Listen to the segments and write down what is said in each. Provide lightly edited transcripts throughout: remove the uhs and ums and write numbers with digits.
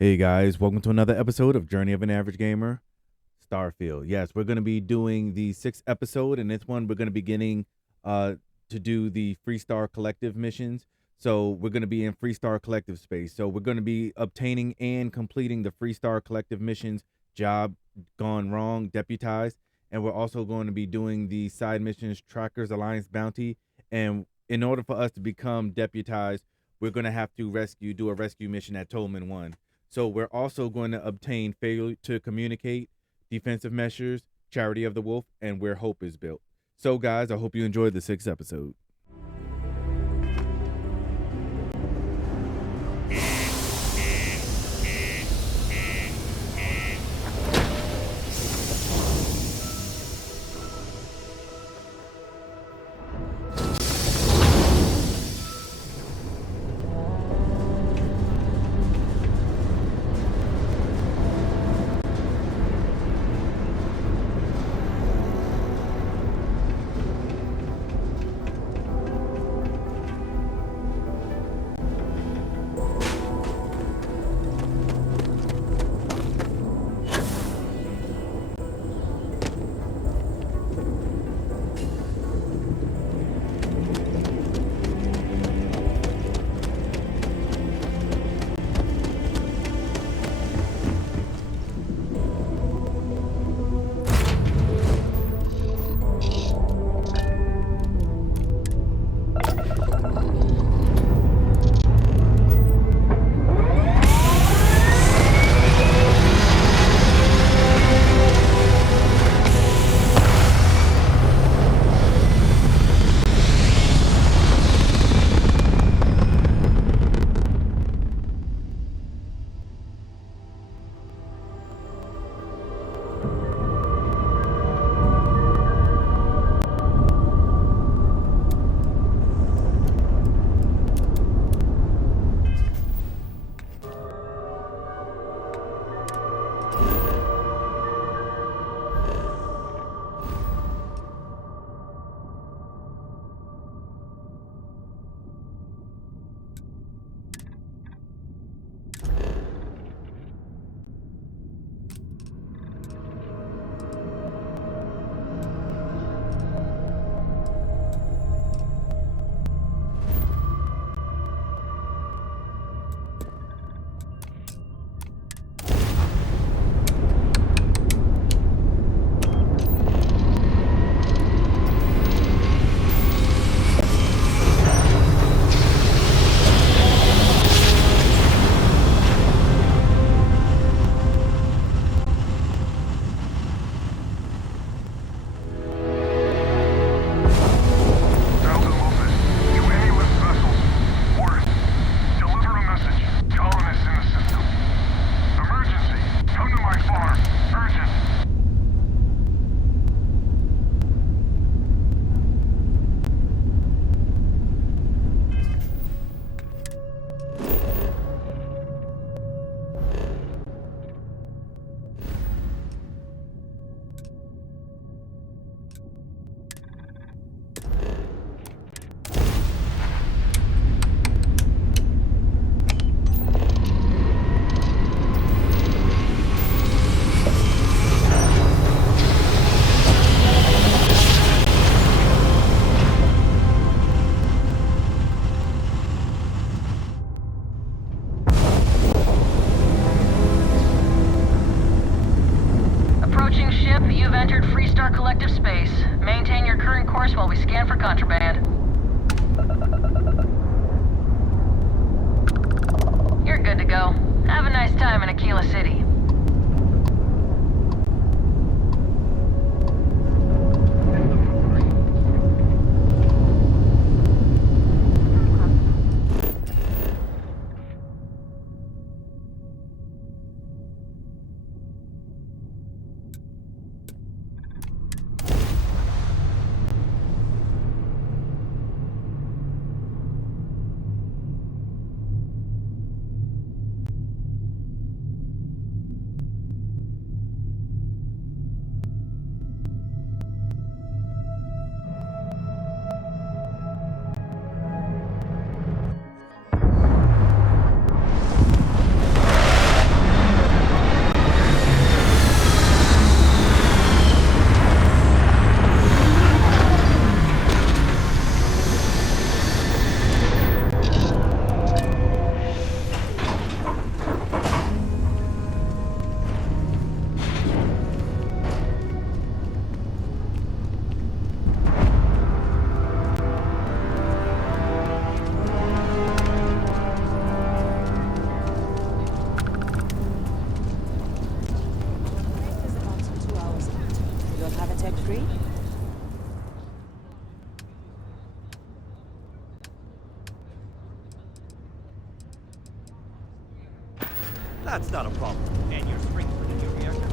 Hey guys, welcome to another episode of Journey of an Average Gamer, Starfield. Yes, we're going to be doing the 6th episode, and this one we're going to be getting to do the FreeStar Collective missions. So we're going to be in FreeStar Collective space. So we're going to be obtaining and completing the FreeStar Collective missions, Job Gone Wrong, Deputized, and we're also going to be doing the side missions, Trackers Alliance Bounty. And in order for us to become deputized, we're going to have to do a rescue mission at Tolman 1. So we're also going to obtain failure to communicate, defensive measures, charity of the wolf, and where hope is built. So guys, I hope you enjoyed the 6th episode. Approaching ship, you've entered FreeStar Collective space. Maintain your current course while we scan for contraband. You're good to go. Have a nice time in Aquila City. That's not a problem. And your sprinkler in your reactor?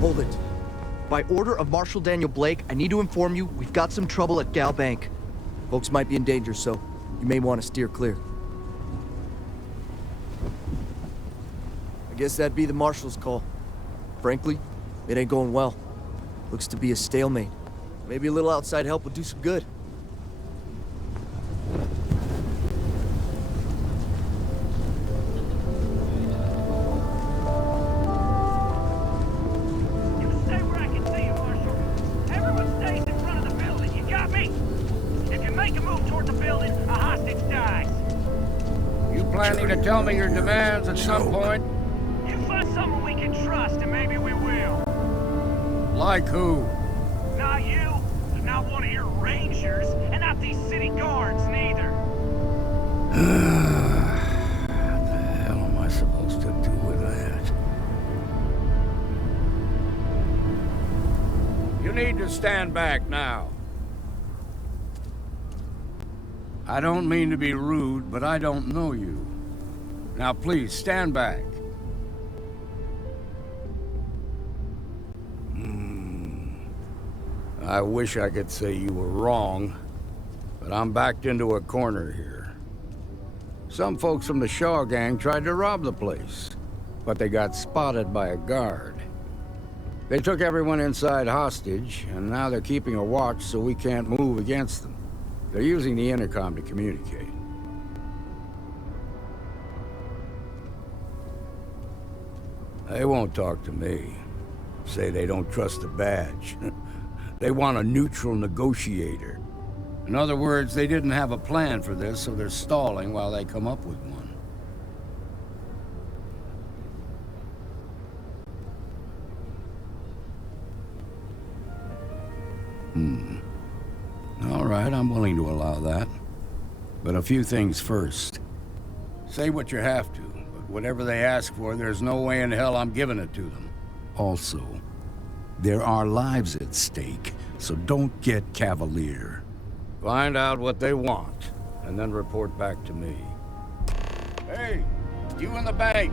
Hold it. By order of Marshal Daniel Blake, I need to inform you we've got some trouble at Gal Bank. Folks might be in danger, so you may want to steer clear. I guess that'd be the Marshal's call. Frankly, it ain't going well. Looks to be a stalemate. Maybe a little outside help would do some good. Planning to tell me your demands at some point? You find someone we can trust, and maybe we will. Like who? Not you, not one of your rangers, and not these city guards, neither. What the hell am I supposed to do with that? You need to stand back now. I don't mean to be rude, but I don't know you. Now please, stand back. I wish I could say you were wrong, but I'm backed into a corner here. Some folks from the Shaw gang tried to rob the place, but they got spotted by a guard. They took everyone inside hostage, and now they're keeping a watch so we can't move against them. They're using the intercom to communicate. They won't talk to me. Say they don't trust the badge. They want a neutral negotiator. In other words, they didn't have a plan for this, so they're stalling while they come up with one. All right, I'm willing to allow that. But a few things first. Say what you have to, but whatever they ask for, there's no way in hell I'm giving it to them. Also, there are lives at stake, so don't get cavalier. Find out what they want, and then report back to me. Hey, you in the bank.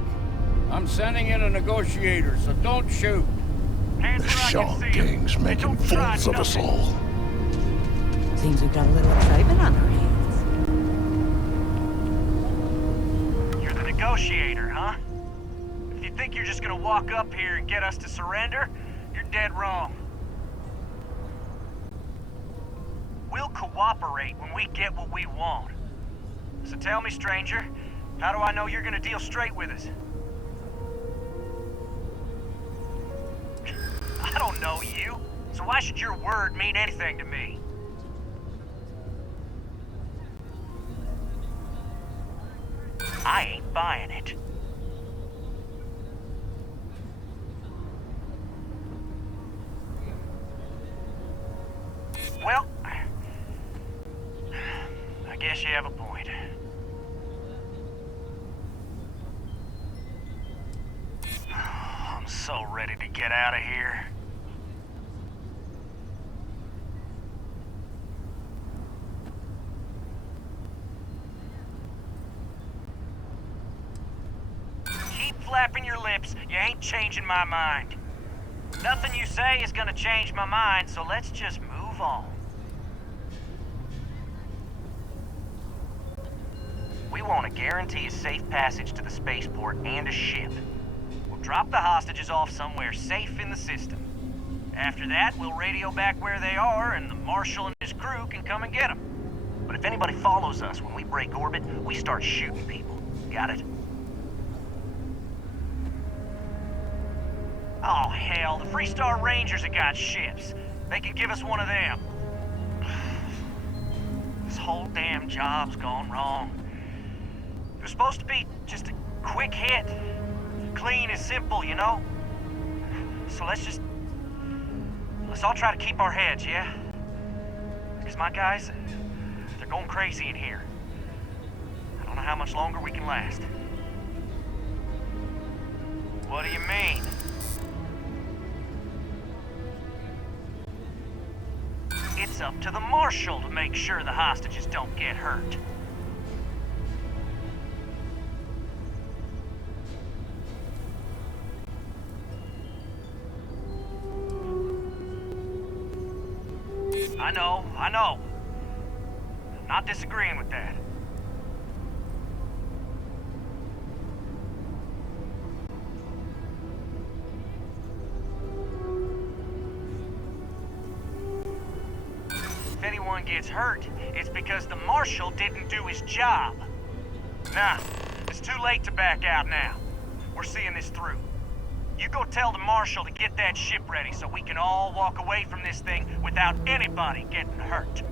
I'm sending in a negotiator, so don't shoot. The Shaw gang's making fools of us all. Seems we've got a little excitement on our hands. You're the negotiator, huh? If you think you're just gonna walk up here and get us to surrender, you're dead wrong. We'll cooperate when we get what we want. So tell me, stranger, how do I know you're gonna deal straight with us? I don't know you, so why should your word mean anything to me? I ain't buying it. Well, I guess you have a point. I'm so ready to get out of here. Keep flapping your lips. You ain't changing my mind. Nothing you say is gonna change my mind, so let's just move on. We want to guarantee a safe passage to the spaceport and a ship. We'll drop the hostages off somewhere safe in the system. After that, we'll radio back where they are, and the Marshal and his crew can come and get them. But if anybody follows us when we break orbit, we start shooting people. Got it? Oh, hell, the FreeStar Rangers have got ships. They could give us one of them. This whole damn job's gone wrong. It was supposed to be just a quick hit. Clean and simple, you know? So let's all try to keep our heads, yeah? Because my guys, they're going crazy in here. I don't know how much longer we can last. What do you mean? It's it's up to the marshal to make sure the hostages don't get hurt. I know. I'm not disagreeing with that. If anyone gets hurt, it's because the marshal didn't do his job. Nah, it's too late to back out now. We're seeing this through. You go tell the marshal to get that ship ready so we can all walk away from this thing without anybody getting hurt.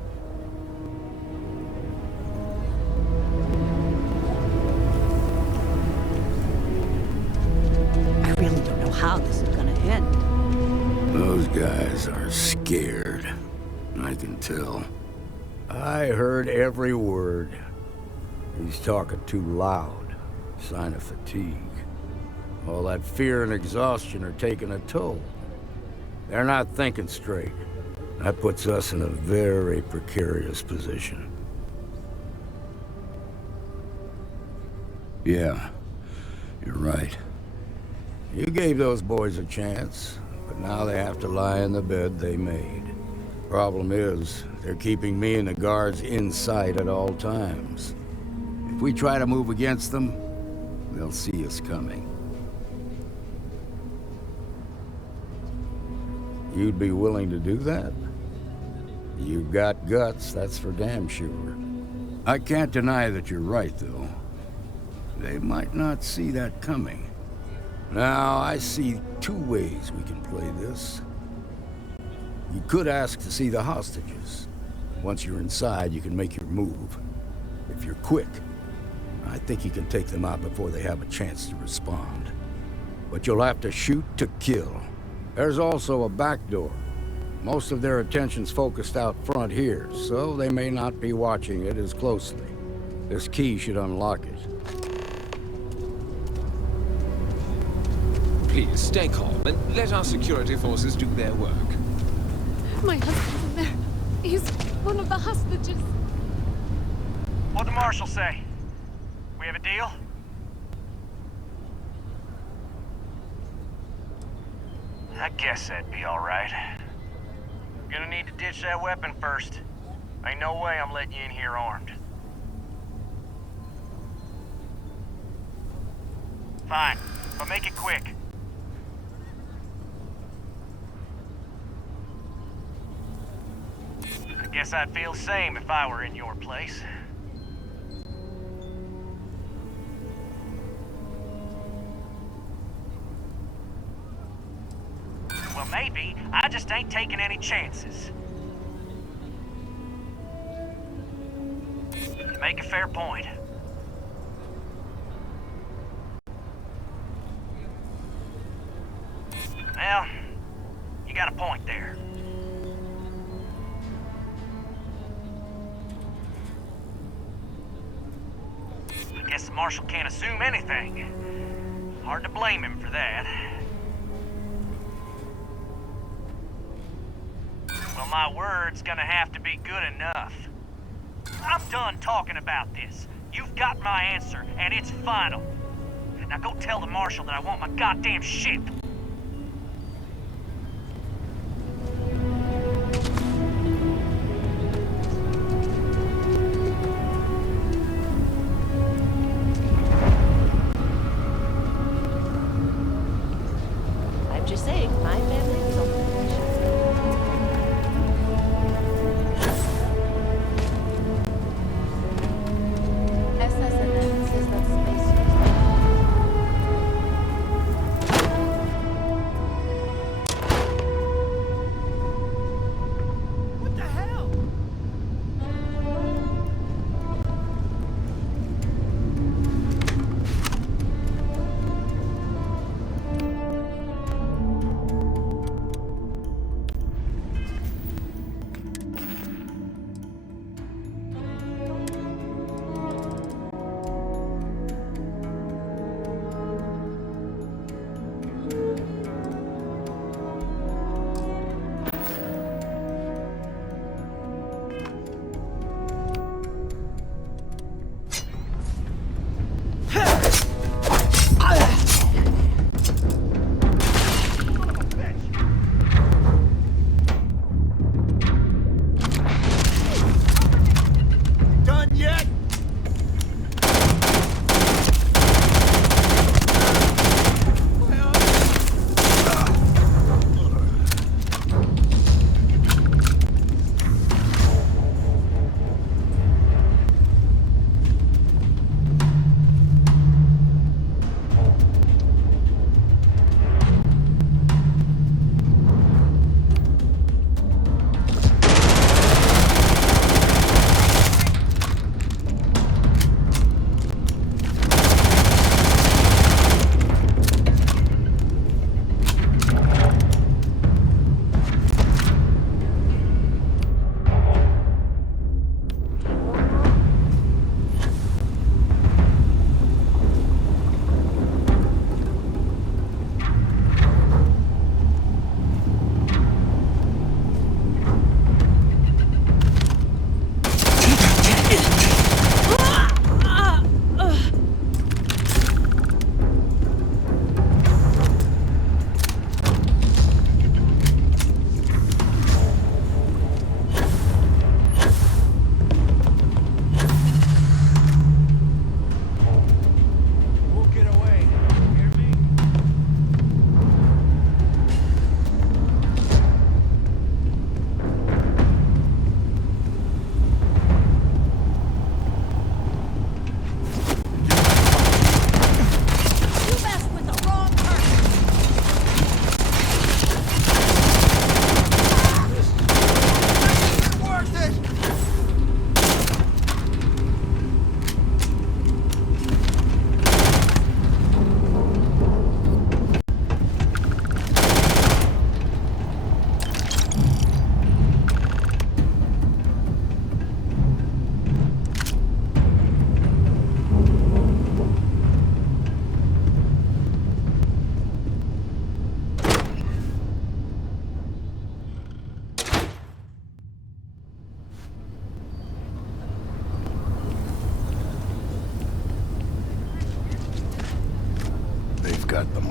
I really don't know how this is gonna end. Those guys are scared. I can tell. I heard every word. He's talking too loud. Sign of fatigue. All that fear and exhaustion are taking a toll. They're not thinking straight. That puts us in a very precarious position. Yeah, you're right. You gave those boys a chance, but now they have to lie in the bed they made. Problem is, they're keeping me and the guards in sight at all times. If we try to move against them, they'll see us coming. You'd be willing to do that? You've got guts, that's for damn sure. I can't deny that you're right, though. They might not see that coming. Now, I see two ways we can play this. You could ask to see the hostages. Once you're inside, you can make your move. If you're quick, I think you can take them out before they have a chance to respond. But you'll have to shoot to kill. There's also a back door. Most of their attention's focused out front here, so they may not be watching it as closely. This key should unlock it. Please, stay calm and let our security forces do their work. My husband's in there. He's one of the hostages. What'd the marshal say? We have a deal? I guess that'd be all right. Gonna need to ditch that weapon first. Ain't no way I'm letting you in here armed. Fine, but make it quick. I guess I'd feel the same if I were in your place. Well, maybe. I just ain't taking any chances. You make a fair point. Well, you got a point there. I guess the marshal can't assume anything. Hard to blame him for that. Well, my word's gonna have to be good enough. I'm done talking about this. You've got my answer, and it's final. Now go tell the marshal that I want my goddamn ship. I'm just saying, my family is on the SS and then says that space.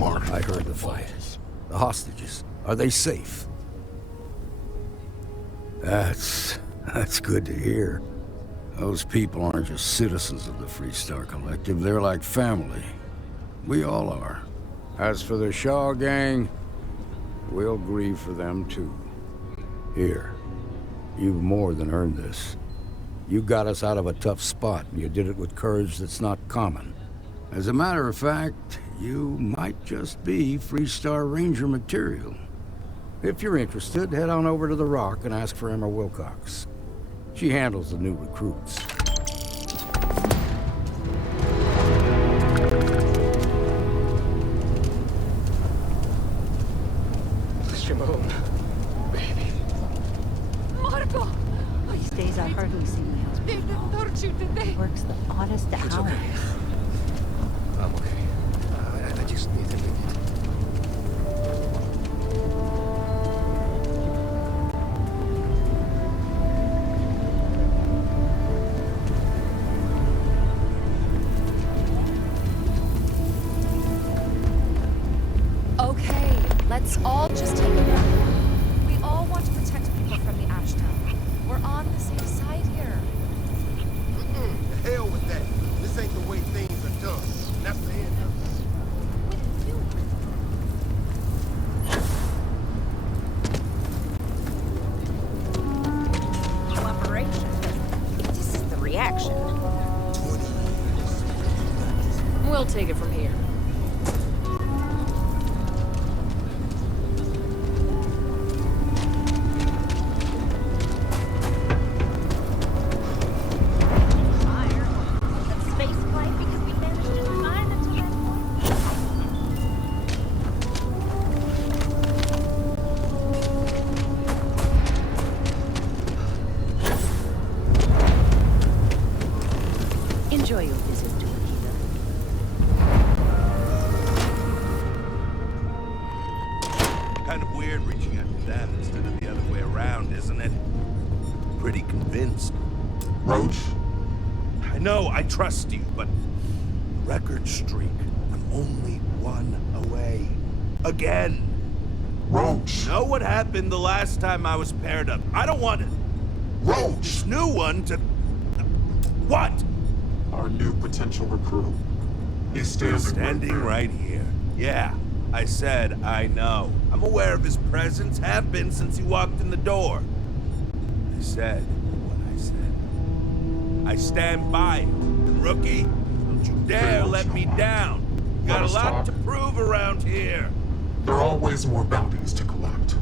Mark. I heard the fight. The hostages, are they safe? That's good to hear. Those people aren't just citizens of the FreeStar Collective, they're like family. We all are. As for the Shaw gang, we'll grieve for them too. Here, you've more than earned this. You got us out of a tough spot, and you did it with courage that's not common. As a matter of fact, you might just be FreeStar Ranger material. If you're interested, head on over to the Rock and ask for Emma Wilcox. She handles the new recruits. Shimon, baby. Marco! These days I hardly see my husband. They didn't hurt you, did they? He works the oddest hours. It's okay. I'm okay. I just need to leave it. Okay, let's all just take a breath. We all want to protect people from the Ash Tower. We're on the same side here. The hell with that. This ain't the way things are done. And that's the end of it. Cooperation. This is the reaction. We'll take it from here. Enjoy your visit to Akita. Kind of weird reaching out to them instead of the other way around, isn't it? Pretty convinced. Roach? I know, I trust you, but record streak. I'm only one away. Again. Roach! Know what happened the last time I was paired up? I don't want it. Roach! This new one to... What? Our new potential recruit. He's standing right here. Yeah, I said I know. I'm aware of his presence, have been since he walked in the door. I said what I said. I stand by it. And rookie, don't you dare let me down. Got a lot to prove around here. There are always more bounties to collect.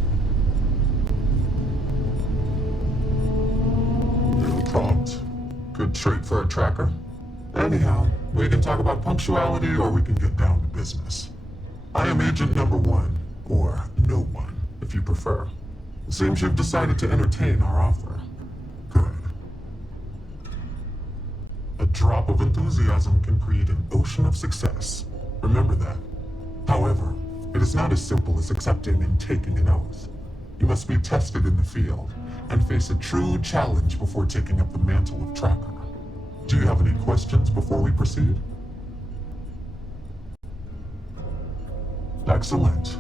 New prompt. Good trait for a tracker. Anyhow, we can talk about punctuality or we can get down to business. I am Agent Number 1, or No One, if you prefer. It seems you've decided to entertain our offer. Good. A drop of enthusiasm can create an ocean of success. Remember that. However, it is not as simple as accepting and taking an oath. You must be tested in the field and face a true challenge before taking up the mantle of tracker. Do you have any questions before we proceed? Excellent.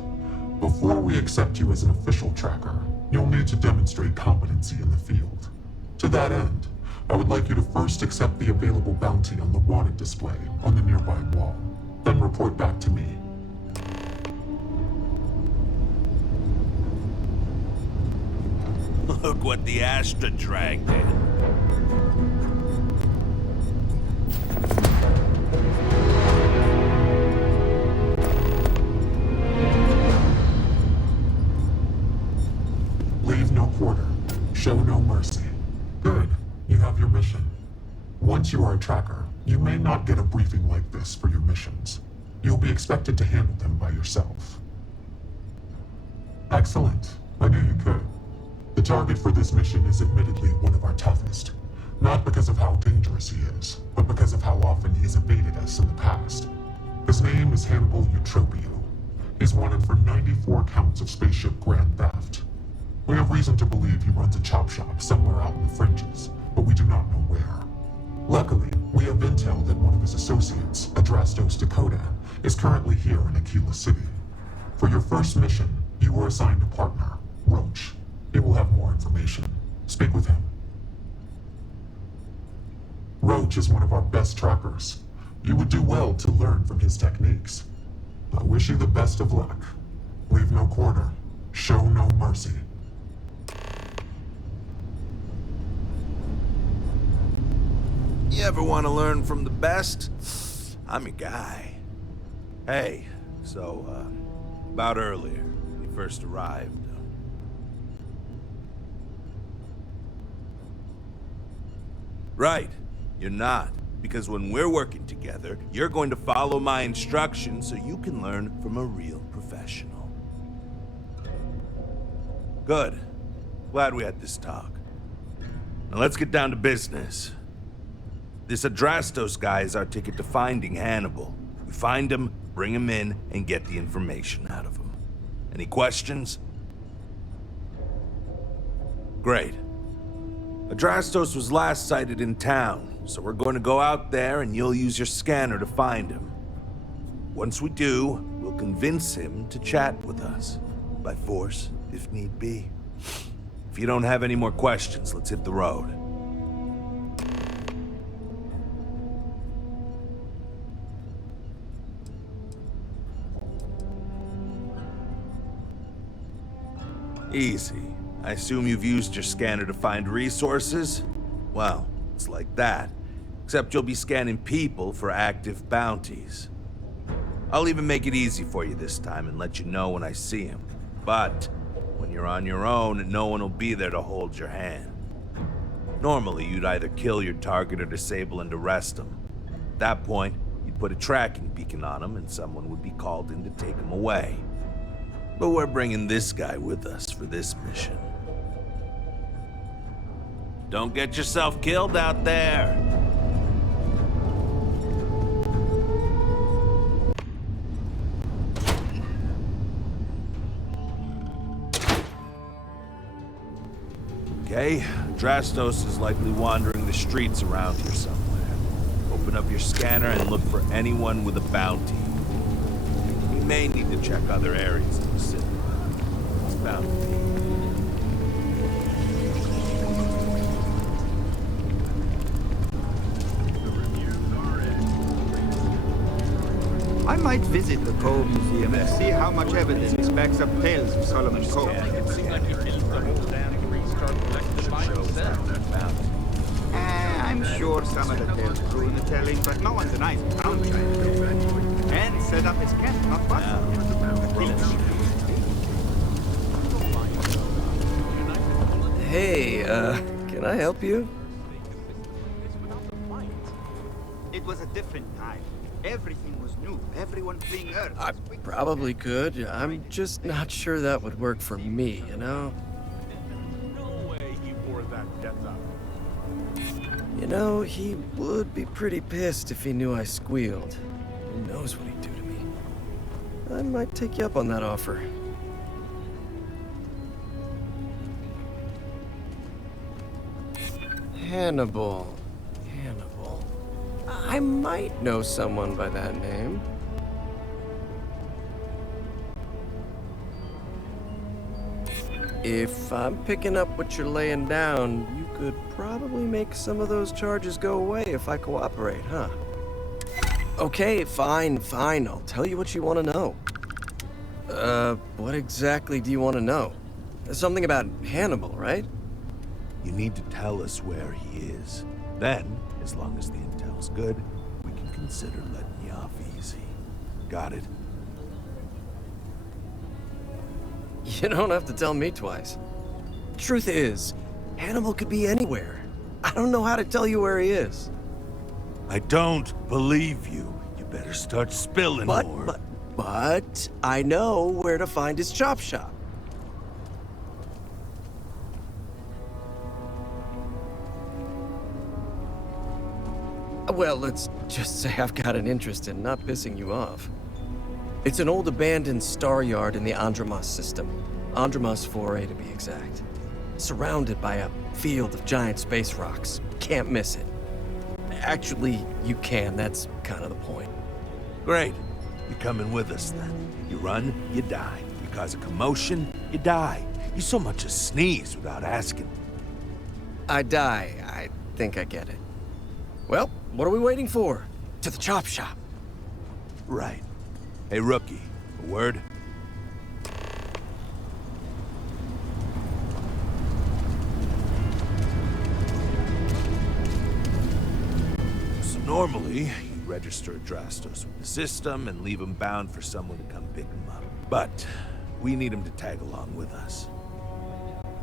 Before we accept you as an official tracker, you'll need to demonstrate competency in the field. To that end, I would like you to first accept the available bounty on the wanted display on the nearby wall, then report back to me. Look what the Astra dragged in. Leave no quarter. Show no mercy. Good. You have your mission. Once you are a tracker, you may not get a briefing like this for your missions. You'll be expected to handle them by yourself. Excellent. I knew you could. The target for this mission is admittedly one of our toughest. Not because of how dangerous he is, but because of how often he's evaded us in the past. His name is Hannibal Eutropio. He's wanted for 94 counts of spaceship grand theft. We have reason to believe he runs a chop shop somewhere out in the fringes, but we do not know where. Luckily, we have intel that one of his associates, Adrastos Dakota, is currently here in Aquila City. For your first mission, you were assigned a partner, Roach. He will have more information. Speak with him. Roach is one of our best trackers. You would do well to learn from his techniques. I wish you the best of luck. Leave no quarter. Show no mercy. You ever want to learn from the best? I'm your guy. Hey, so, about earlier, when you first arrived. Right, you're not. Because when we're working together, you're going to follow my instructions so you can learn from a real professional. Good. Glad we had this talk. Now let's get down to business. This Adrastos guy is our ticket to finding Hannibal. We find him, bring him in, and get the information out of him. Any questions? Great. Adrastos was last sighted in town, so we're going to go out there and you'll use your scanner to find him. Once we do, we'll convince him to chat with us. By force, if need be. If you don't have any more questions, let's hit the road. Easy. I assume you've used your scanner to find resources? Well, it's like that. Except you'll be scanning people for active bounties. I'll even make it easy for you this time and let you know when I see him. But when you're on your own, no one will be there to hold your hand. Normally, you'd either kill your target or disable and arrest him. At that point, you'd put a tracking beacon on him and someone would be called in to take him away. But we're bringing this guy with us for this mission. Don't get yourself killed out there. Okay, Adrastos is likely wandering the streets around here somewhere. Open up your scanner and look for anyone with a bounty. You may need to check other areas of the city. It's bound to be. I might visit the Cove Museum and see how much evidence backs up tales of Solomon Cove. I'm sure some of the tales are true in the telling, but no one denies the found and set up his camp, not far. Hey, can I help you? It was a different time. Everything was new. Everyone fleeing Earth. I probably could. I'm just not sure that would work for me, you know? No way he wore that death up. You know, he would be pretty pissed if he knew I squealed. Who knows what he'd do to me? I might take you up on that offer. Hannibal. I might know someone by that name. If I'm picking up what you're laying down, you could probably make some of those charges go away if I cooperate, huh? Okay, fine. I'll tell you what you want to know. What exactly do you want to know? Something about Hannibal, right? You need to tell us where he is. Then, as long as the intel's good, we can consider letting you off easy. Got it? You don't have to tell me twice. Truth is, Hannibal could be anywhere. I don't know how to tell you where he is. I don't believe you. You better start spilling more. But I know where to find his chop shop. Well, let's just say I've got an interest in not pissing you off. It's an old abandoned star yard in the Andromos system. Andromos 4A to be exact. Surrounded by a field of giant space rocks. Can't miss it. Actually, you can. That's kind of the point. Great. You're coming with us then. You run, you die. You cause a commotion, you die. You so much as sneeze without asking. I die. I think I get it. Well, what are we waiting for? To the chop shop. Right. Hey, rookie, a word? So normally, you register Adrastos with the system and leave them bound for someone to come pick them up. But we need them to tag along with us.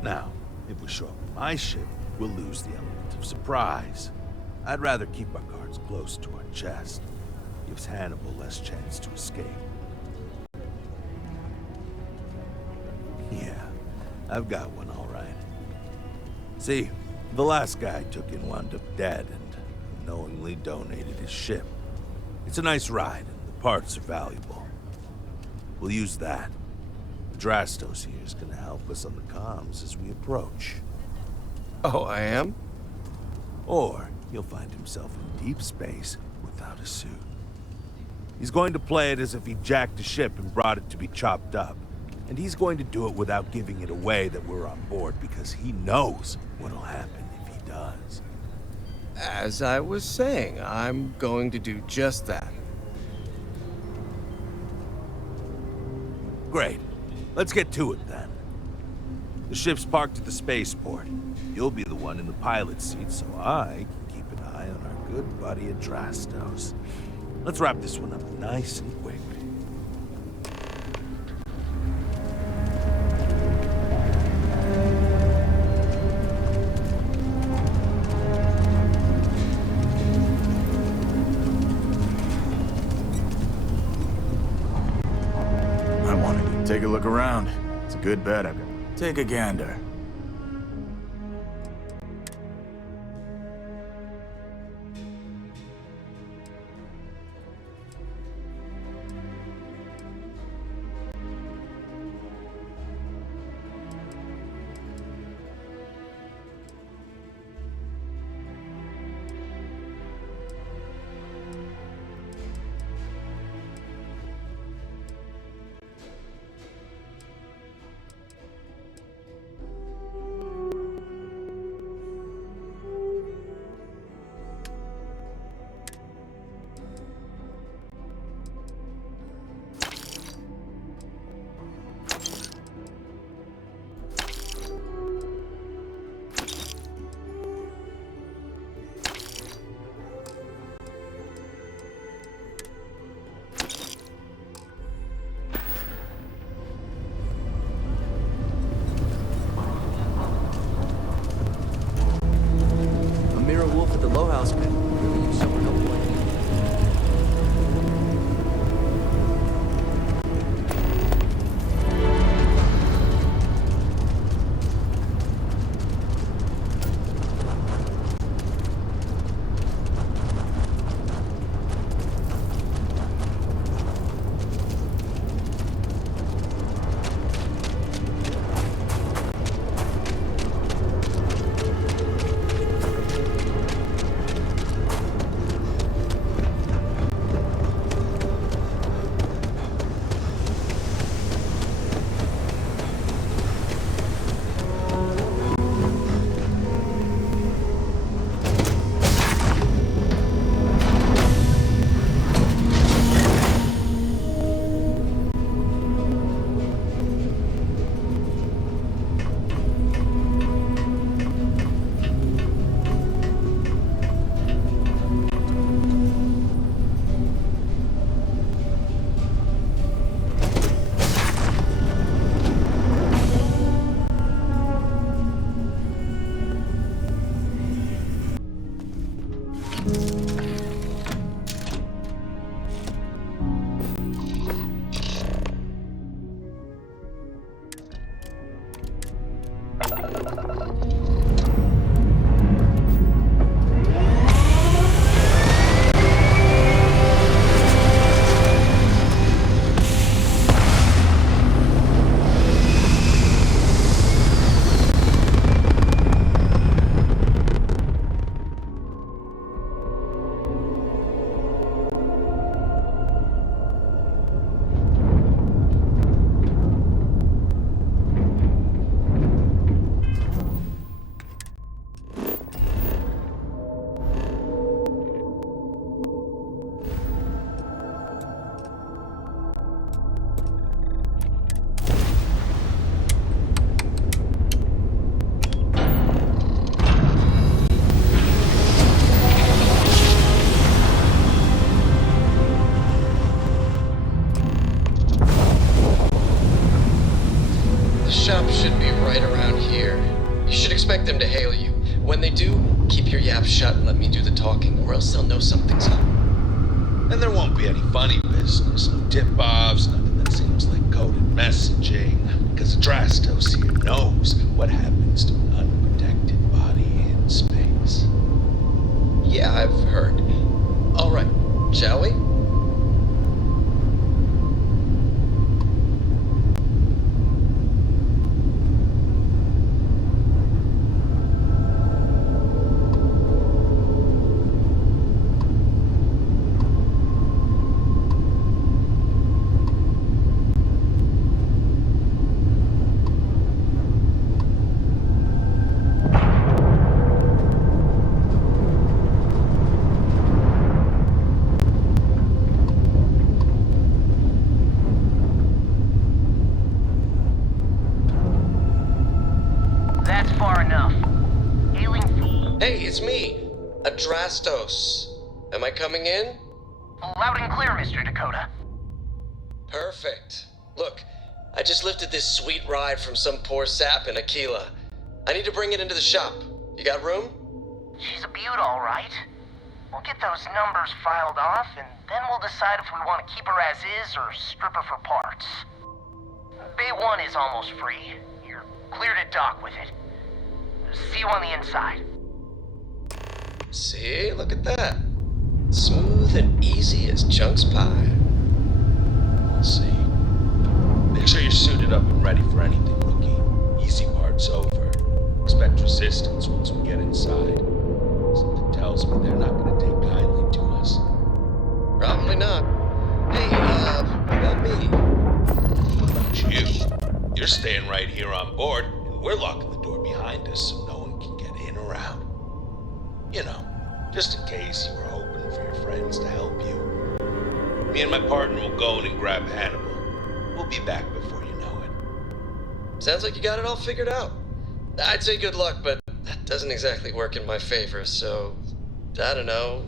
Now, if we show up in my ship, we'll lose the element of surprise. I'd rather keep our cards close to our chest. Gives Hannibal less chance to escape. Yeah, I've got one all right. See, the last guy I took in wound up dead and knowingly donated his ship. It's a nice ride, and the parts are valuable. We'll use that. Drastos here is gonna help us on the comms as we approach. Oh, I am? Or he'll find himself in deep space without a suit. He's going to play it as if he jacked a ship and brought it to be chopped up. And he's going to do it without giving it away that we're on board because he knows what'll happen if he does. As I was saying, I'm going to do just that. Great. Let's get to it then. The ship's parked at the spaceport. You'll be the one in the pilot's seat, so I can keep an eye on our good buddy Adrastos. Let's wrap this one up nice and quick. I wanted to take a look around. It's a good bet. I've got. Take a gander. do the talking, or else they'll know something's up. And there won't be any funny business, no tip-offs, nothing that seems like coded messaging, because Adrastos here knows what happens to an unprotected body in space. Yeah, I've heard. All right, shall we? That's far enough. Hailing. Hey, it's me, Adrastos. Am I coming in? Loud and clear, Mr. Dakota. Perfect. Look, I just lifted this sweet ride from some poor sap in Aquila. I need to bring it into the shop. You got room? She's a beaut, all right. We'll get those numbers filed off, and then we'll decide if we want to keep her as is or strip her for parts. Bay 1 is almost free. You're clear to dock with it. See you on the inside. See, look at that. Smooth and easy as Chunk's pie. We'll see. Make sure you're suited up and ready for anything, rookie. Easy part's over. Expect resistance once we get inside. Something tells me they're not going to take kindly to us. Probably not. Hey, what about me? What about you? You're staying right here on board, and we're locking the door behind us so no one can get in or out. You know, just in case you were hoping for your friends to help you. Me and my partner will go in and grab Hannibal. We'll be back before you know it. Sounds like you got it all figured out. I'd say good luck, but that doesn't exactly work in my favor, so I don't know.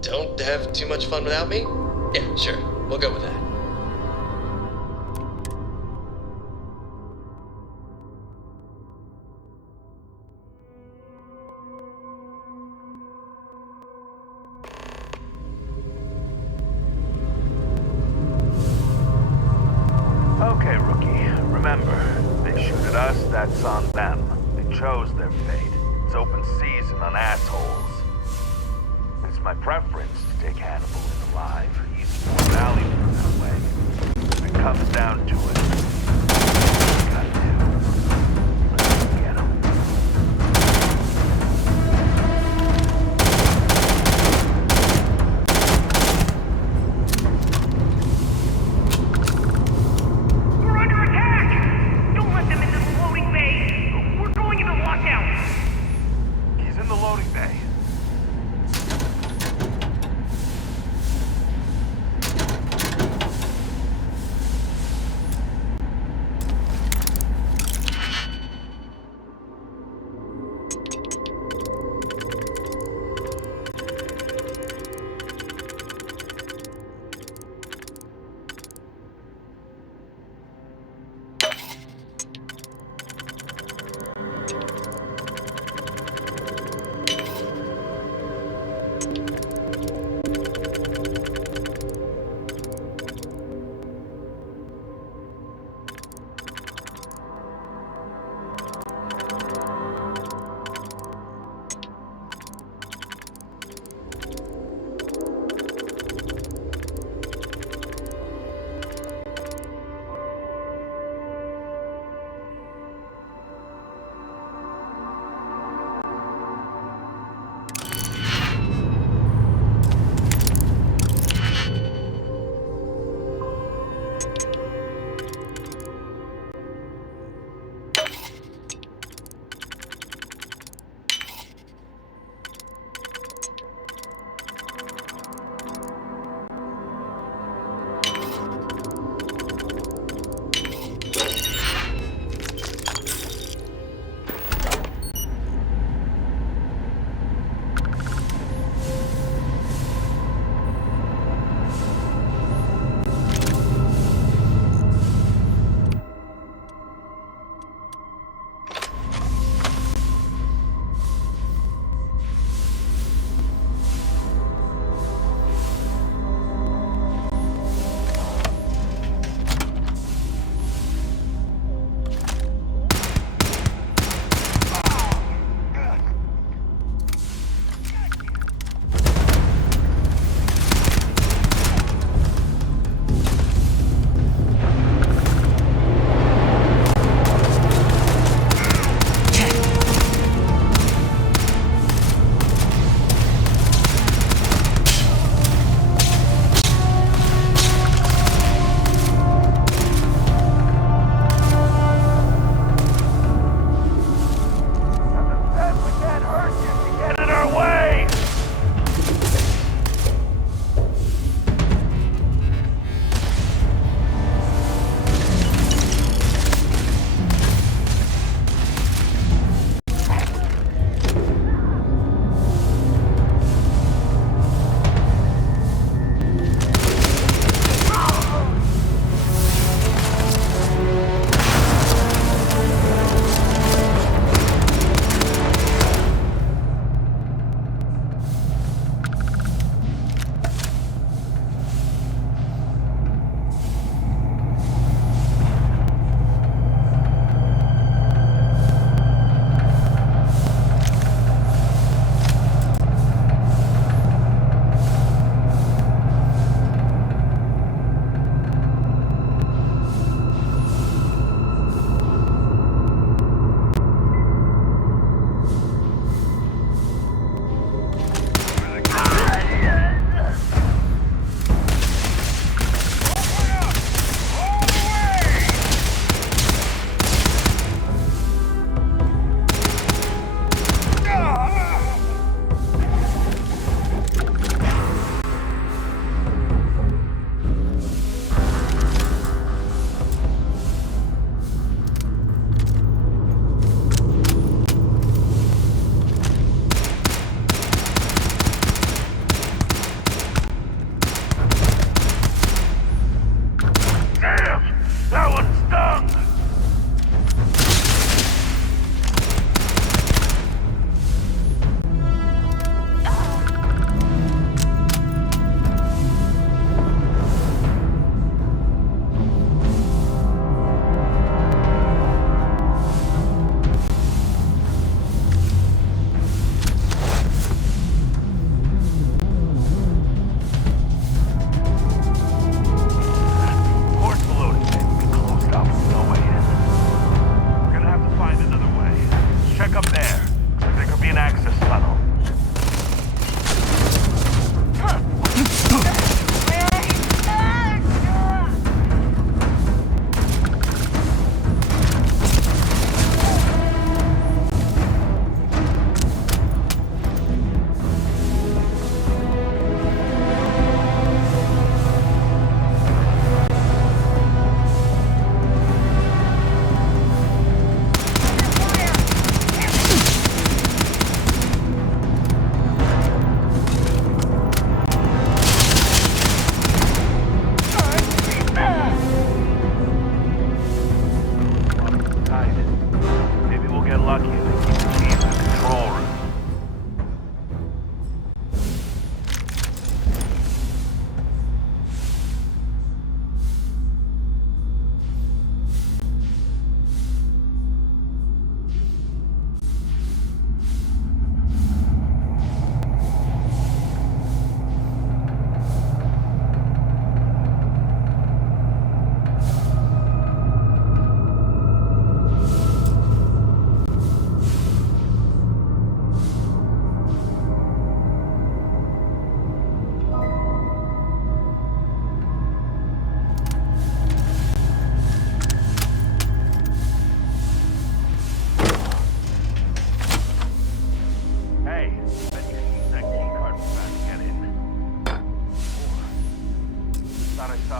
Don't have too much fun without me? Yeah, sure. We'll go with that. Okay, rookie. Remember, they shoot at us, that's on them. They chose their fate. It's open season on assholes. It's my preference to take Hannibal in alive. He's more valuable that way. When it comes down to it, got to. Let's get him. We're under attack! Don't let them into the loading bay! We're going into lockdown! He's in the loading bay.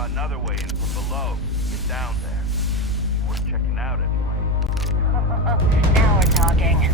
saw another way in from below. Get down there. It's worth checking out anyway. Now we're talking.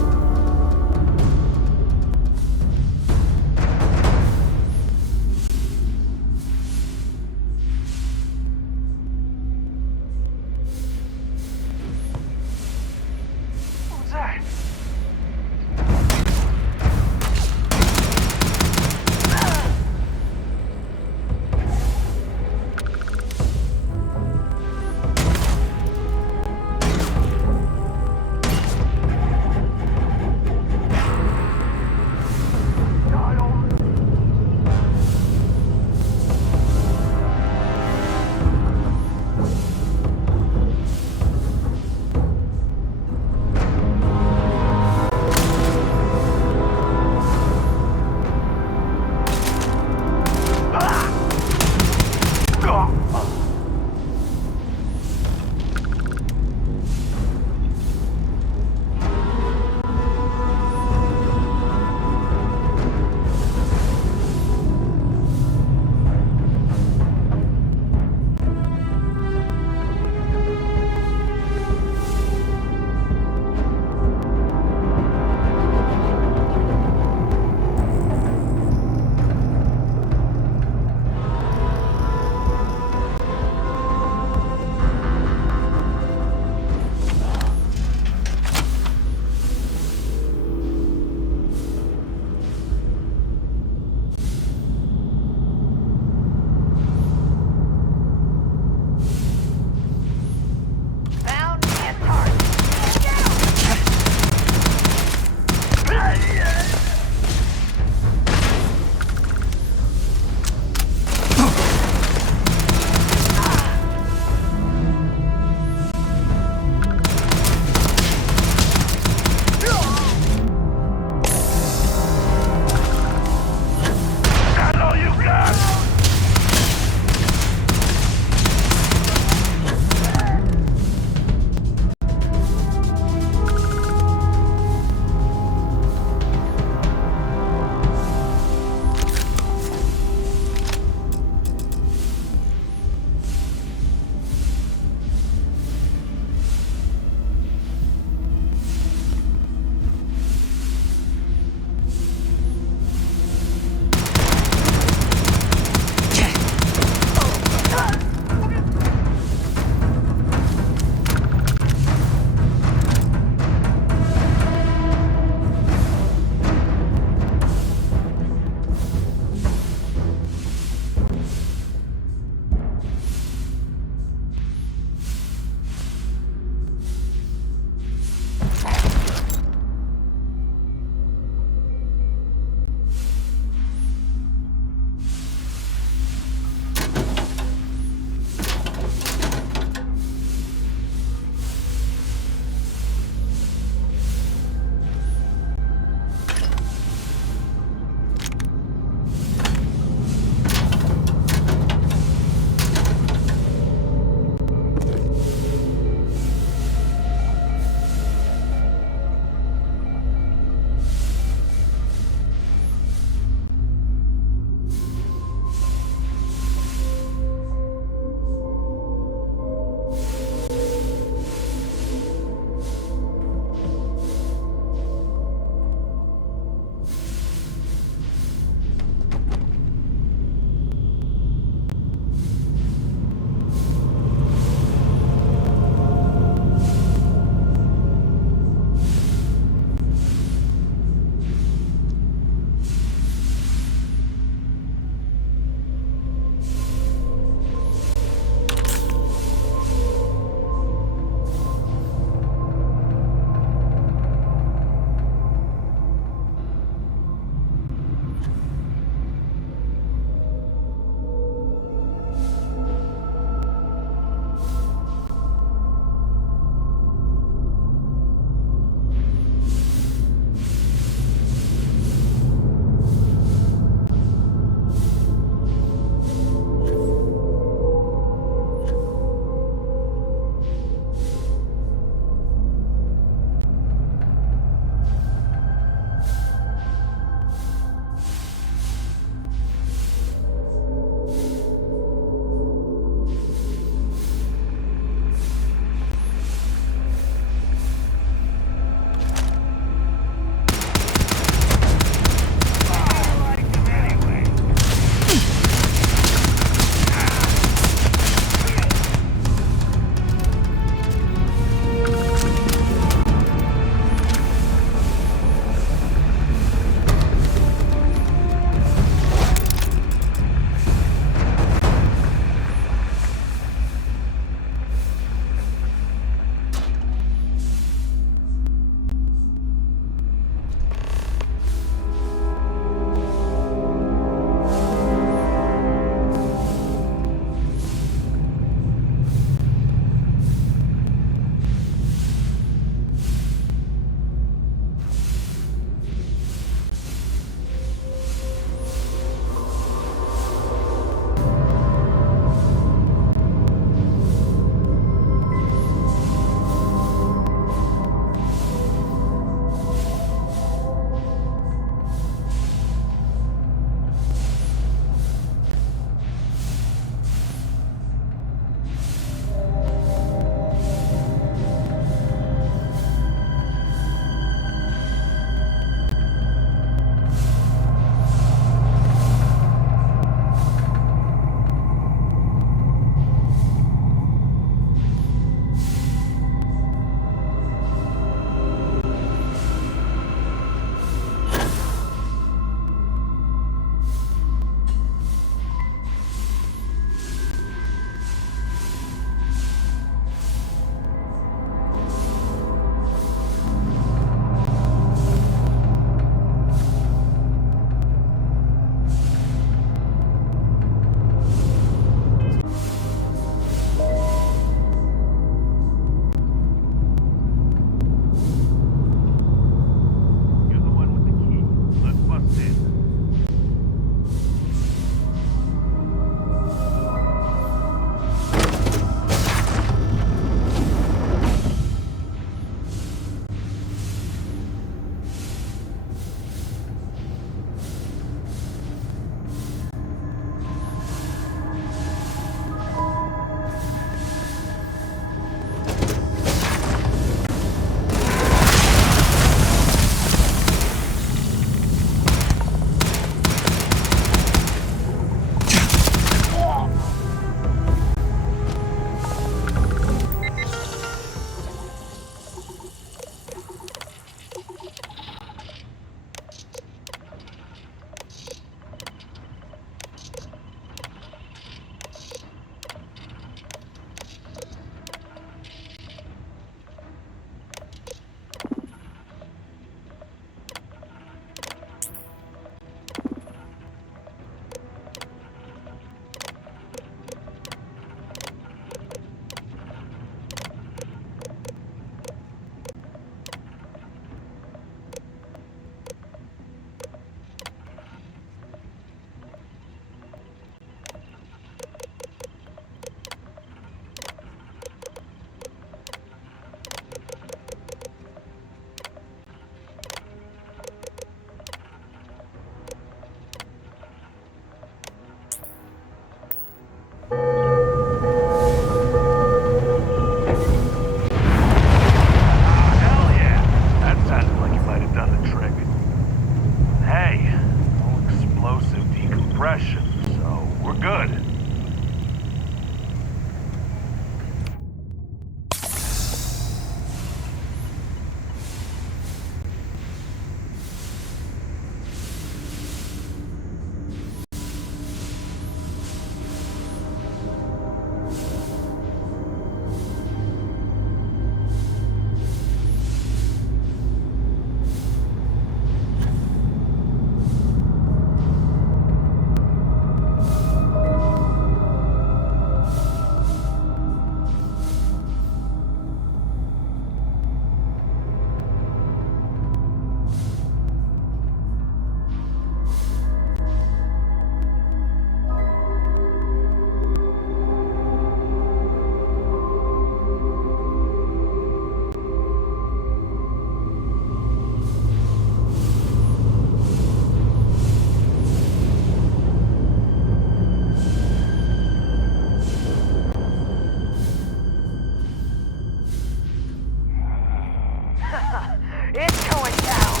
It's going down.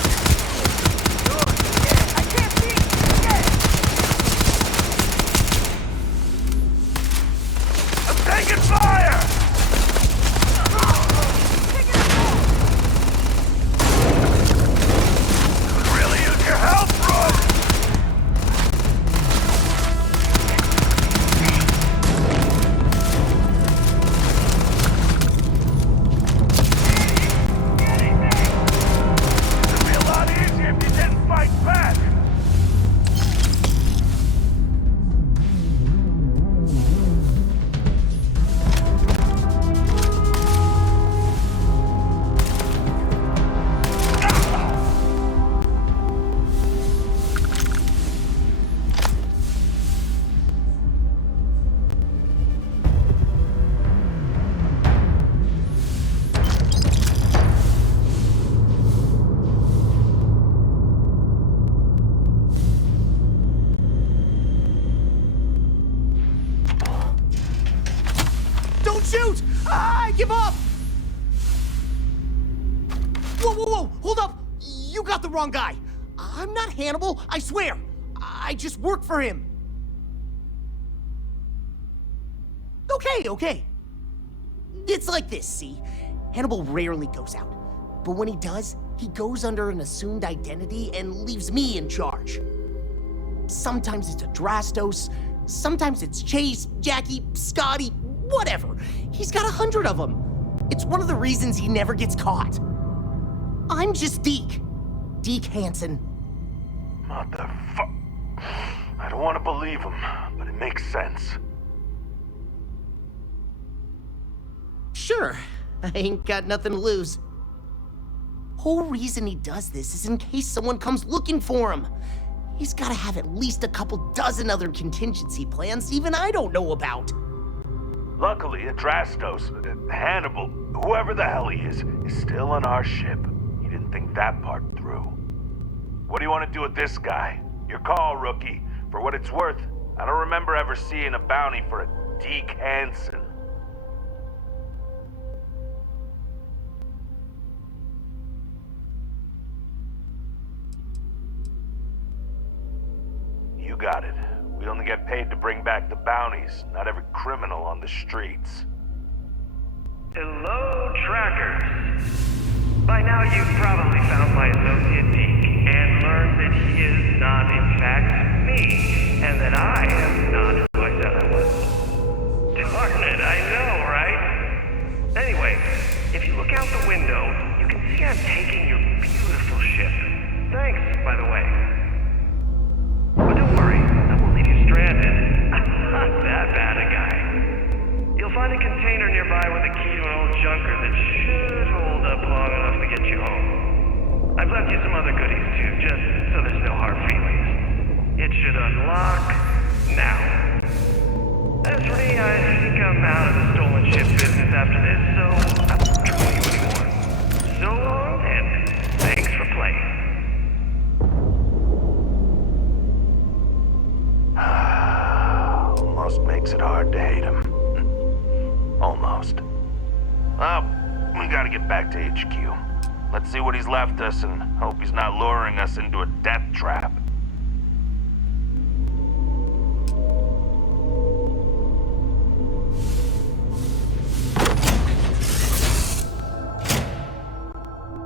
Good. Yeah, I can't see. Yeah. I'm taking fire! Could really use your help, Rook! It'd be a lot easier if you didn't fight back. Don't shoot! I give up! Whoa, whoa, whoa! Hold up! You got the wrong guy. I'm not Hannibal, I swear. I just work for him. Okay. It's like this, see? Hannibal rarely goes out. But when he does, he goes under an assumed identity and leaves me in charge. Sometimes it's Adrastos, sometimes it's Chase, Jackie, Scotty, whatever. He's got 100 of them. It's one of the reasons he never gets caught. I'm just Deke. Deke Hansen. Motherfuck. I don't want to believe him, but it makes sense. Sure, I ain't got nothing to lose. Whole reason he does this is in case someone comes looking for him. He's gotta have at least a couple dozen other contingency plans even I don't know about. Luckily, Adrastos, Hannibal, whoever the hell he is still on our ship. He didn't think that part through. What do you want to do with this guy? Your call, rookie. For what it's worth, I don't remember ever seeing a bounty for a Deke Hansen. You got it. We only get paid to bring back the bounties, not every criminal on the streets. Hello, trackers. By now you've probably found my associate Deke and learned that he is not in fact me, and that I am not who I said I was. Darn it, I know, right? Anyway, if you look out the window, you can see I'm taking your beautiful ship. Thanks, by the way. But don't worry, I won't leave you stranded. I'm not that bad a guy. You'll find a container nearby with a key to an old junker that should hold up long enough to get you home. I've left you some other goodies too, just so there's no hard feelings. It should unlock now. As for me, I think I'm out of the stolen ship business after this, so I won't trouble you anymore. So long, and thanks for playing. Almost makes it hard to hate him. Almost. Well, we gotta get back to HQ. Let's see what he's left us and hope he's not luring us into a death trap.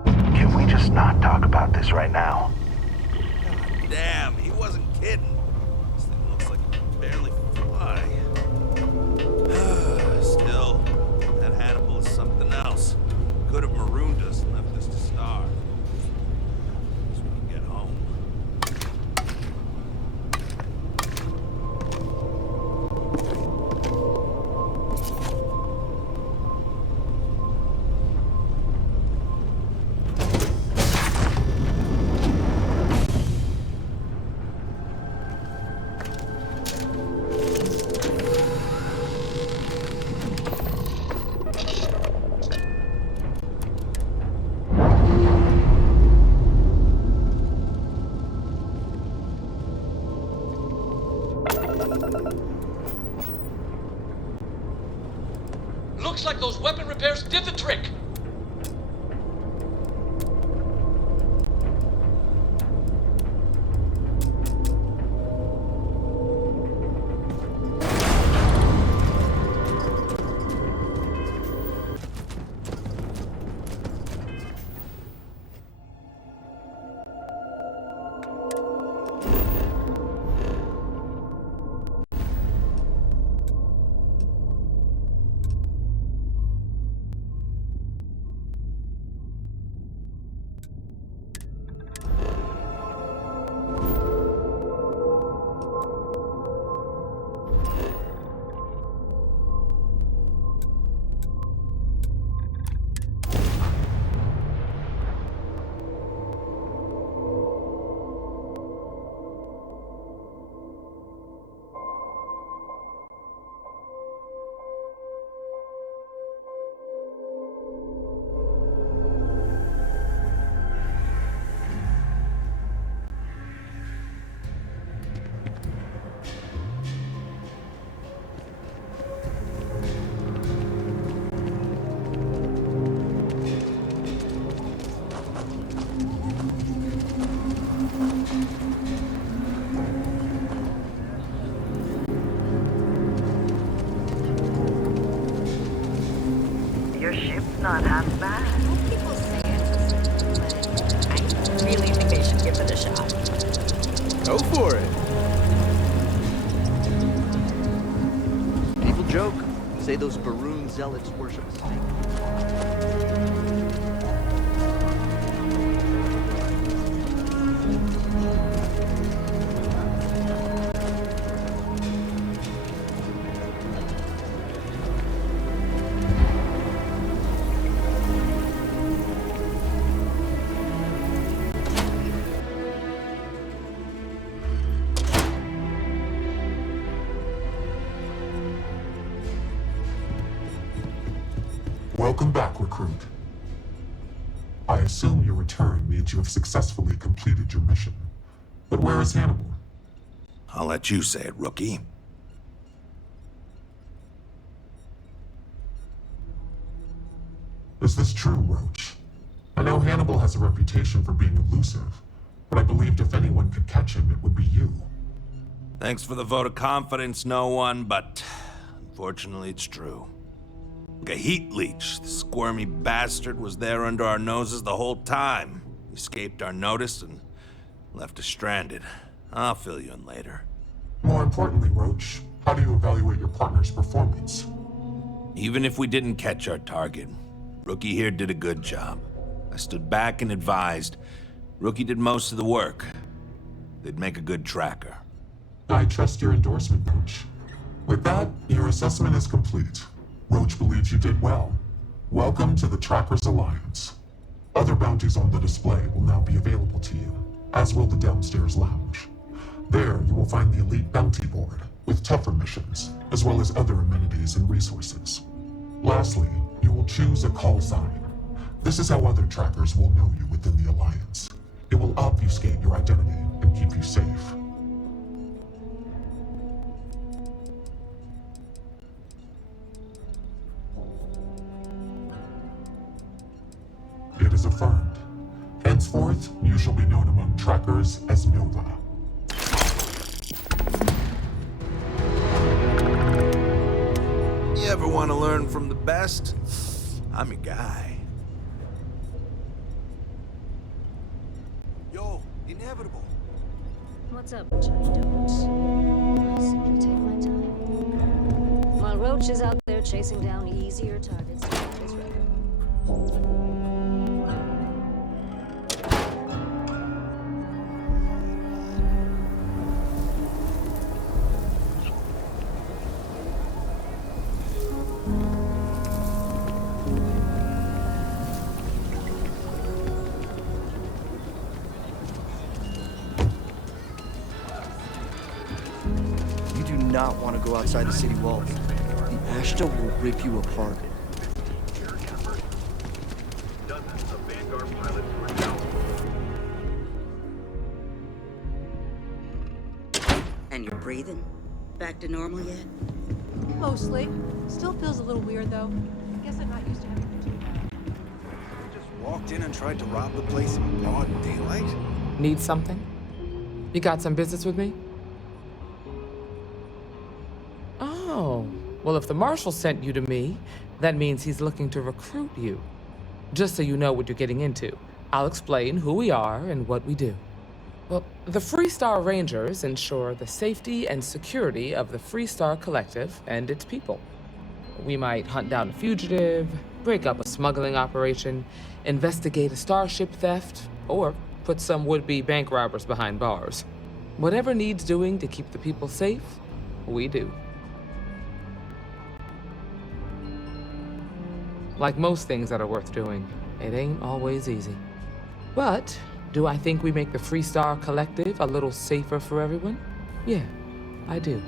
Can we just not talk about this right now? God damn, he wasn't kidding. This thing looks like it can barely fly. Still, that Hannibal is something else. Could have marooned us and left us to starve. So we can get home. Looks like those weapon repairs did the trick. your ship's not half bad. People say it, but I really think they should give it a shot. Go for it. People joke, say those Baroon zealots worship a snake. Welcome back, recruit. I assume your return means you have successfully completed your mission. But where is Hannibal? I'll let you say it, rookie. Is this true, Roach? I know Hannibal has a reputation for being elusive, but I believed if anyone could catch him, it would be you. Thanks for the vote of confidence, no one, but unfortunately it's true. Like a heat leech, the squirmy bastard was there under our noses the whole time. He escaped our notice and left us stranded. I'll fill you in later. More importantly, Roach, how do you evaluate your partner's performance? Even if we didn't catch our target, Rookie here did a good job. I stood back and advised. Rookie did most of the work. They'd make a good tracker. I trust your endorsement, Roach. With that, your assessment is complete. Roach believes you did well. Welcome to the Trackers Alliance. Other bounties on the display will now be available to you, as will the downstairs lounge. There, you will find the Elite Bounty Board, with tougher missions, as well as other amenities and resources. Lastly, you will choose a call sign. This is how other trackers will know you within the Alliance. It will obfuscate your identity and keep you safe. It is affirmed. Henceforth, you shall be known among trackers as Nova. You ever want to learn from the best? I'm your guy. Yo, inevitable. What's up, which I don't. I simply take my time. While Roach is out there chasing down easier targets to his record. Not want to go outside the city walls. The Ashta will rip you apart. And you're breathing? Back to normal yet? Mostly. Still feels a little weird, though. I guess I'm not used to having to do that. Just walked in and tried to rob the place in broad daylight? Need something? You got some business with me? Oh, well, if the Marshal sent you to me, that means he's looking to recruit you. Just so you know what you're getting into, I'll explain who we are and what we do. Well, the FreeStar Rangers ensure the safety and security of the FreeStar Collective and its people. We might hunt down a fugitive, break up a smuggling operation, investigate a starship theft, or put some would-be bank robbers behind bars. Whatever needs doing to keep the people safe, we do. Like most things that are worth doing, it ain't always easy. But do I think we make the FreeStar Collective a little safer for everyone? Yeah, I do.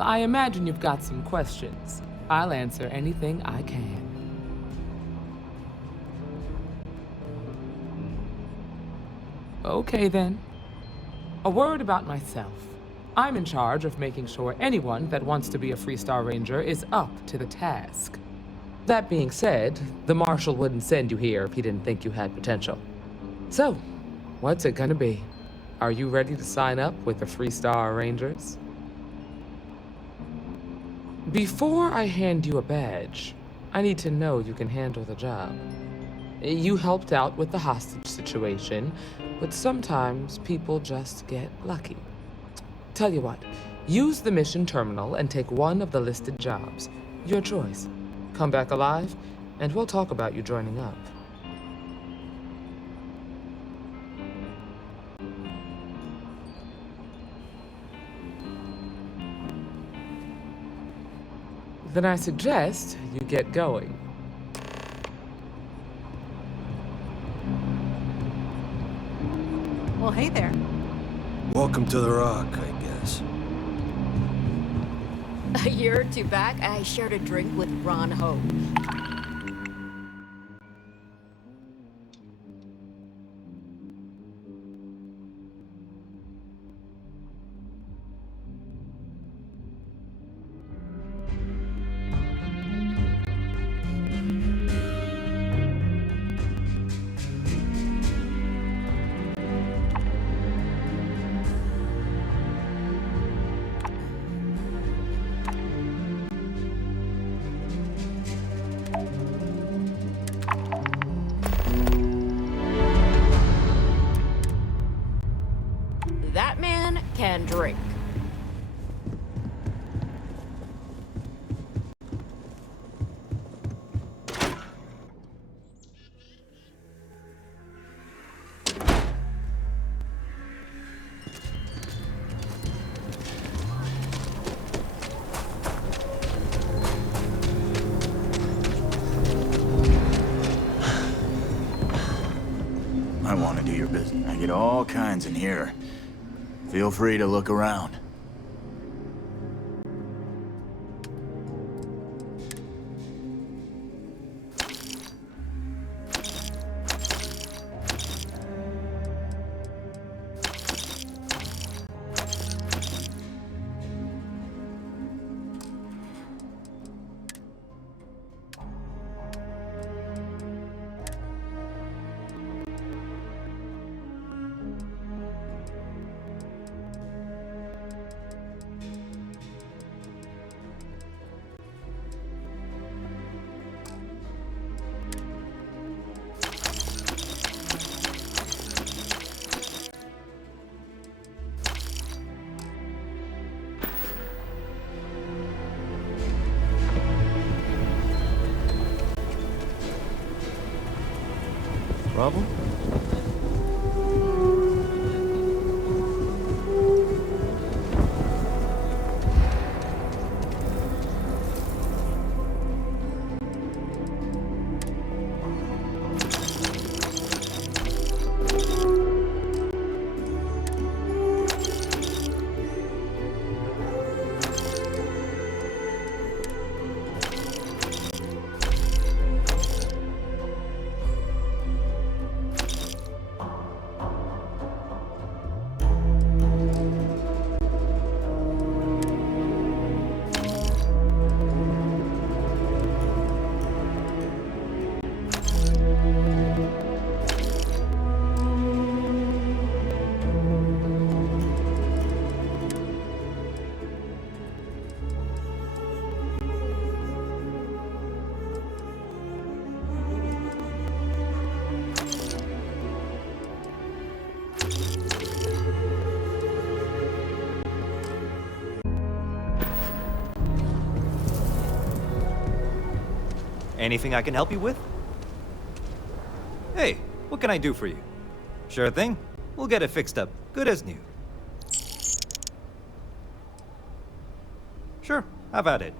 I imagine you've got some questions. I'll answer anything I can. Okay then. A word about myself. I'm in charge of making sure anyone that wants to be a FreeStar Ranger is up to the task. That being said, the Marshal wouldn't send you here if he didn't think you had potential. So, what's it gonna be? Are you ready to sign up with the FreeStar Rangers? Before I hand you a badge, I need to know you can handle the job. You helped out with the hostage situation, but sometimes people just get lucky. Tell you what, use the mission terminal and take one of the listed jobs. Your choice. Come back alive, and we'll talk about you joining up. Then I suggest you get going. Well, hey there. Welcome to the Rock, I guess. A year or two back, I shared a drink with Ron Ho. That man can drink. I want to do your business. I get all kinds in here. Feel free to look around. Problem? Anything I can help you with? Hey, what can I do for you? Sure thing. We'll get it fixed up, good as new. Sure, have at it.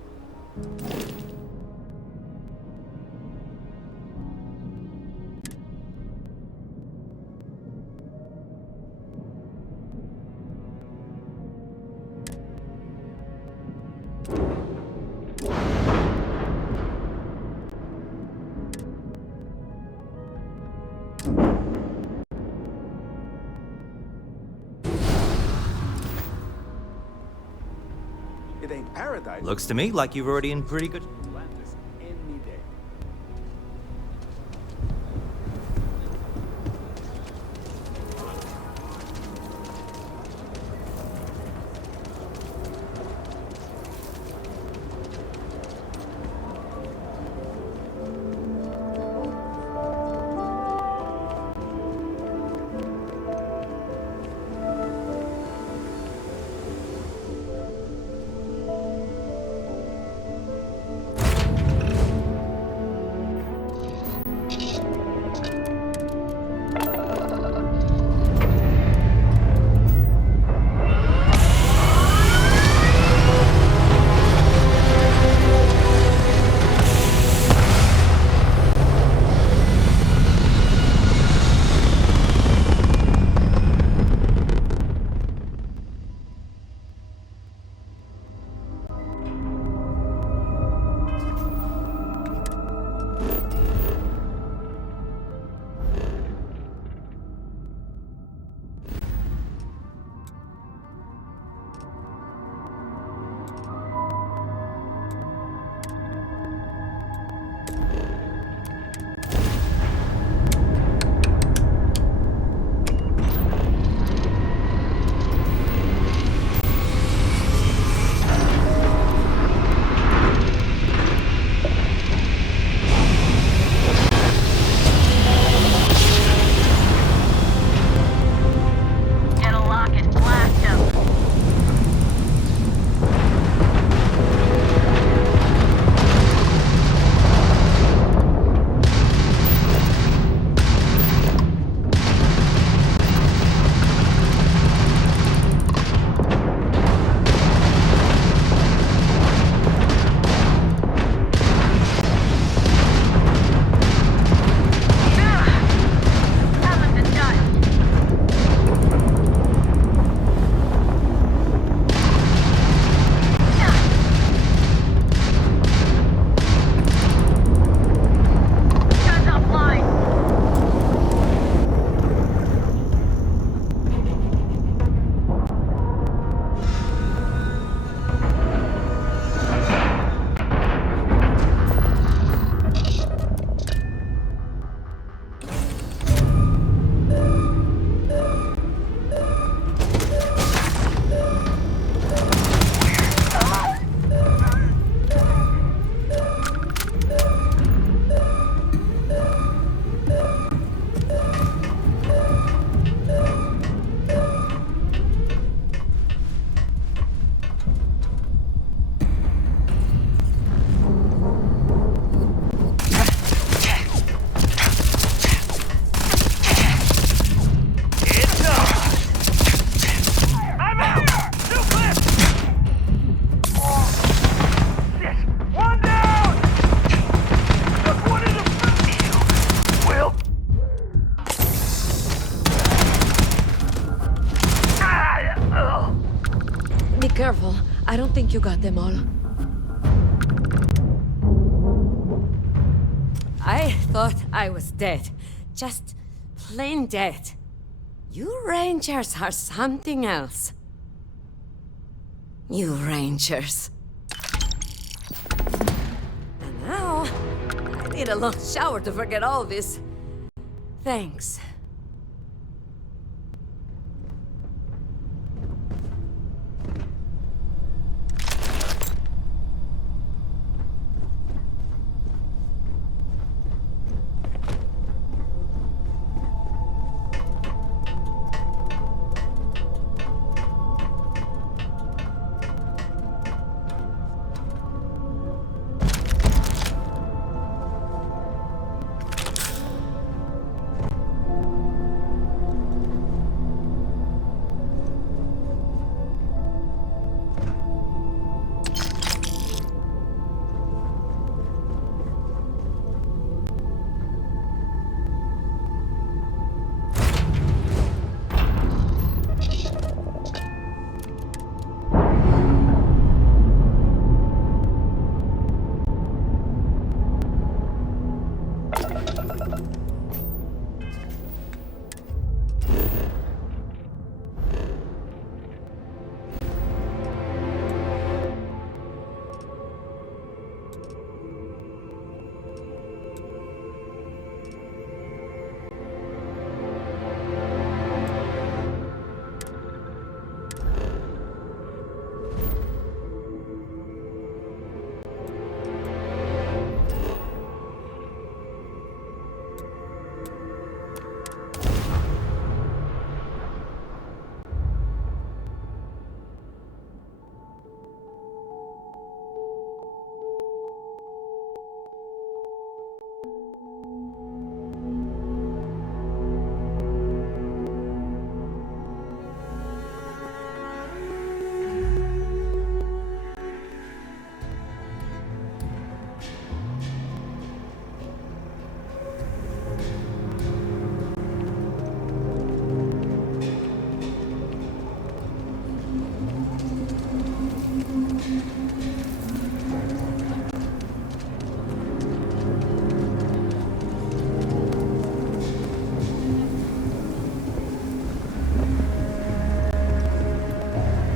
It ain't paradise. Looks to me like you've already in pretty good... Atlantis any day. I don't think you got them all. I thought I was dead. Just plain dead. You Rangers are something else. You Rangers. And now, I need a long shower to forget all this. Thanks.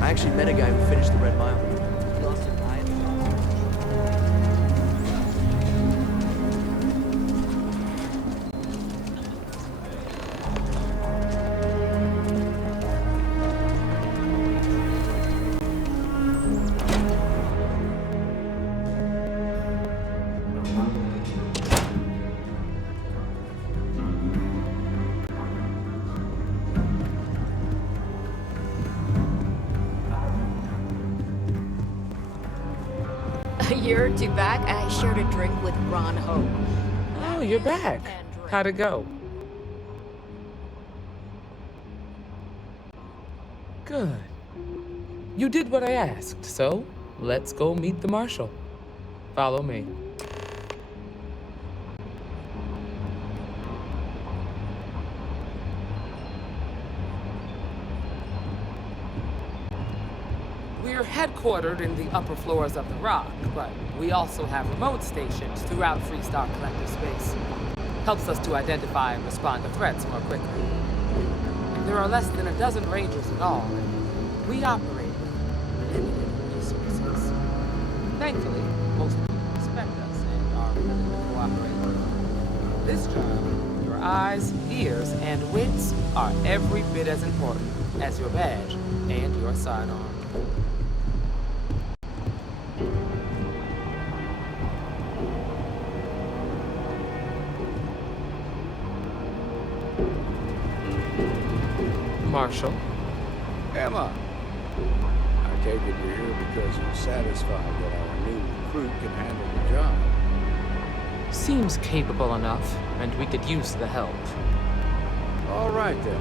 I actually met a guy who finished the Red Mile. He lost an eye. A year or two back, I shared a drink with Ron Ho. Oh, you're back. How'd it go? Good. You did what I asked, so let's go meet the marshal. Follow me. We're headquartered in the upper floors of the Rock, but we also have remote stations throughout FreeStar Collective space. Helps us to identify and respond to threats more quickly. There are less than a dozen Rangers in all, and we operate with limited resources. Thankfully, most people respect us and are willing to cooperate. This job, your eyes, ears, and wits are every bit as important as your badge and your sidearm. Marshal. Emma, I take it you're here because you're satisfied that our new recruit can handle the job. Seems capable enough, and we could use the help. All right then.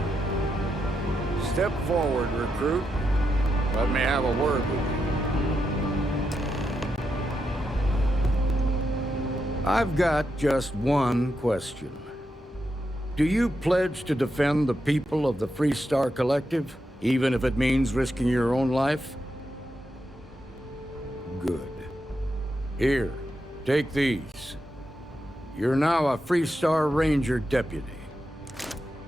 Step forward, recruit. Let me have a word with you. I've got just one question. Do you pledge to defend the people of the FreeStar Collective, even if it means risking your own life? good. Here, take these. You're now a FreeStar Ranger deputy.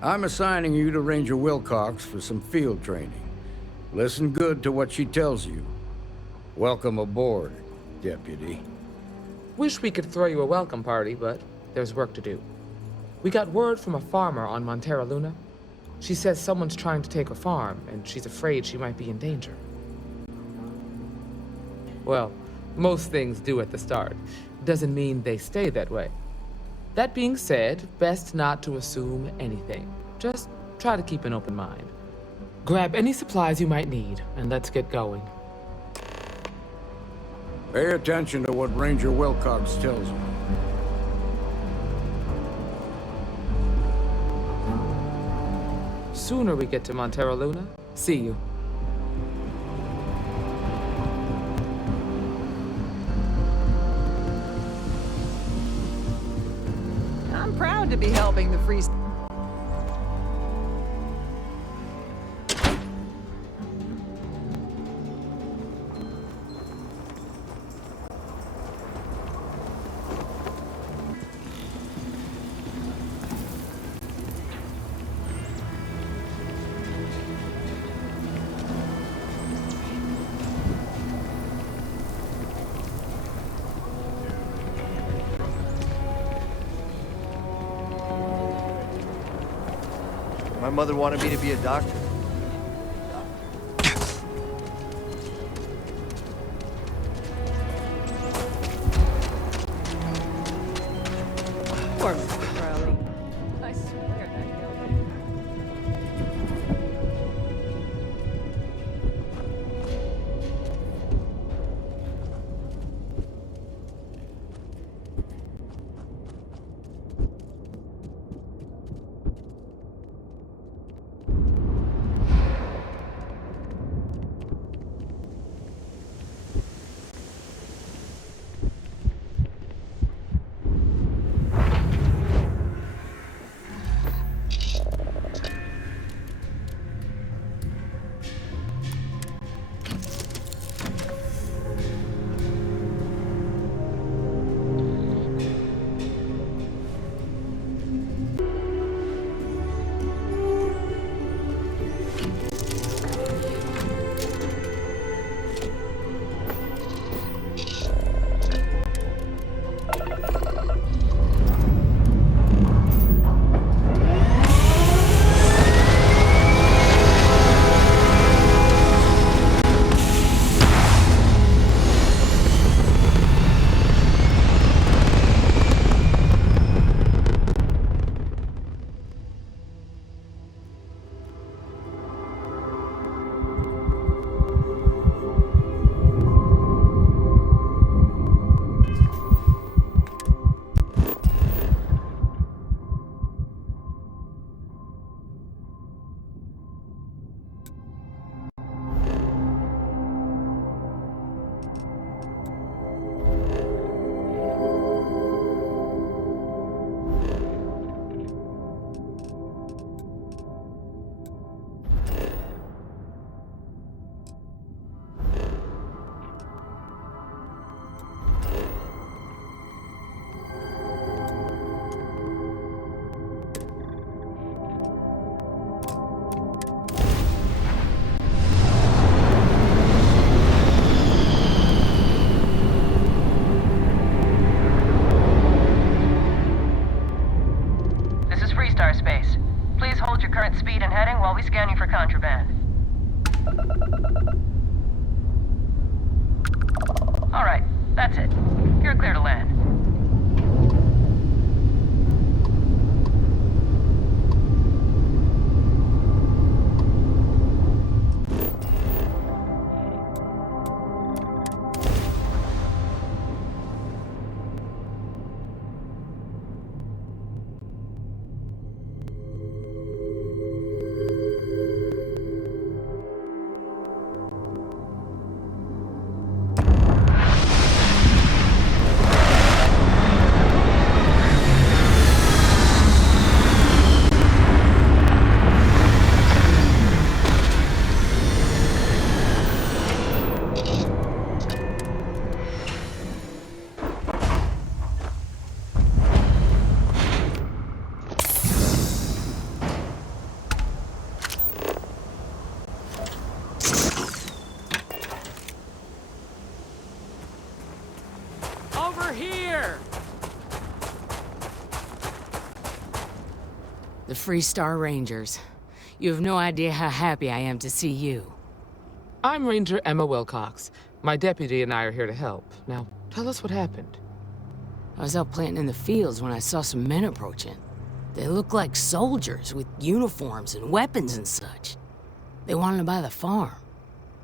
I'm assigning you to Ranger Wilcox for some field training. Listen good to what she tells you. Welcome aboard, deputy. Wish we could throw you a welcome party, but there's work to do. We got word from a farmer on Montera Luna. She says someone's trying to take her farm, and she's afraid she might be in danger. Well, most things do at the start. Doesn't mean they stay that way. That being said, best not to assume anything. Just try to keep an open mind. Grab any supplies you might need, and let's get going. Pay attention to what Ranger Wilcox tells you. Sooner we get to Montera Luna, see you. I'm proud to be helping the FreeStar. My mother wanted me to be a doctor. Poor Mr. Crowley. I swear that killed him. FreeStar space. Please hold your current speed and heading while we scan you for contraband. Alright, that's it. You're clear to land. The FreeStar Rangers. You have no idea how happy I am to see you. I'm Ranger Emma Wilcox. My deputy and I are here to help. Now, tell us what happened. I was out planting in the fields when I saw some men approaching. They looked like soldiers with uniforms and weapons and such. They wanted to buy the farm.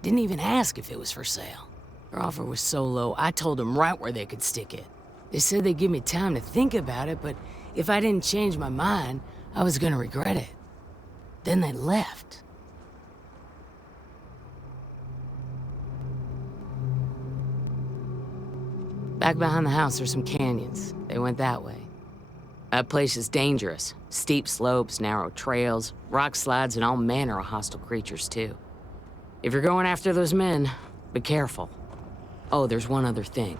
Didn't even ask if it was for sale. Their offer was so low, I told them right where they could stick it. They said they'd give me time to think about it, but if I didn't change my mind, I was gonna regret it. Then they left. Back behind the house are some canyons. They went that way. That place is dangerous. Steep slopes, narrow trails, rock slides, and all manner of hostile creatures, too. If you're going after those men, be careful. Oh, there's one other thing.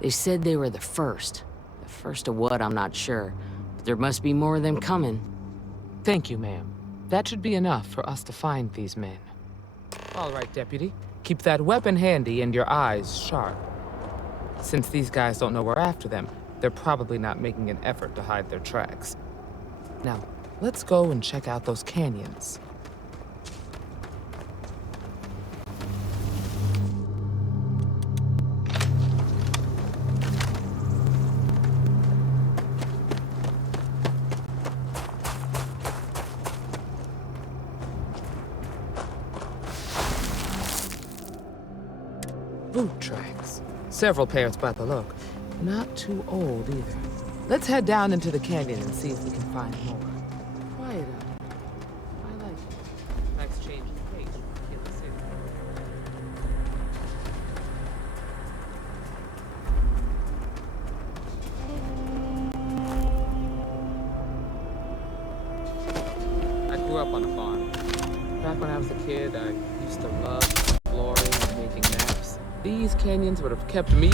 They said they were the first. The first of what, I'm not sure. But there must be more of them coming. Thank you, ma'am. That should be enough for us to find these men. All right, deputy. Keep that weapon handy and your eyes sharp. Since these guys don't know we're after them, they're probably not making an effort to hide their tracks. Now, let's go and check out those canyons. Boot tracks. Several pairs by the look. Not too old either. Let's head down into the canyon and see if we can find more. Quiet out. I like it. Nice change of pace. Feel the same. I grew up on a farm. Back when I was a kid, I used to love exploring and making maps. These canyons would have kept me.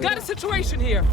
Got a situation here.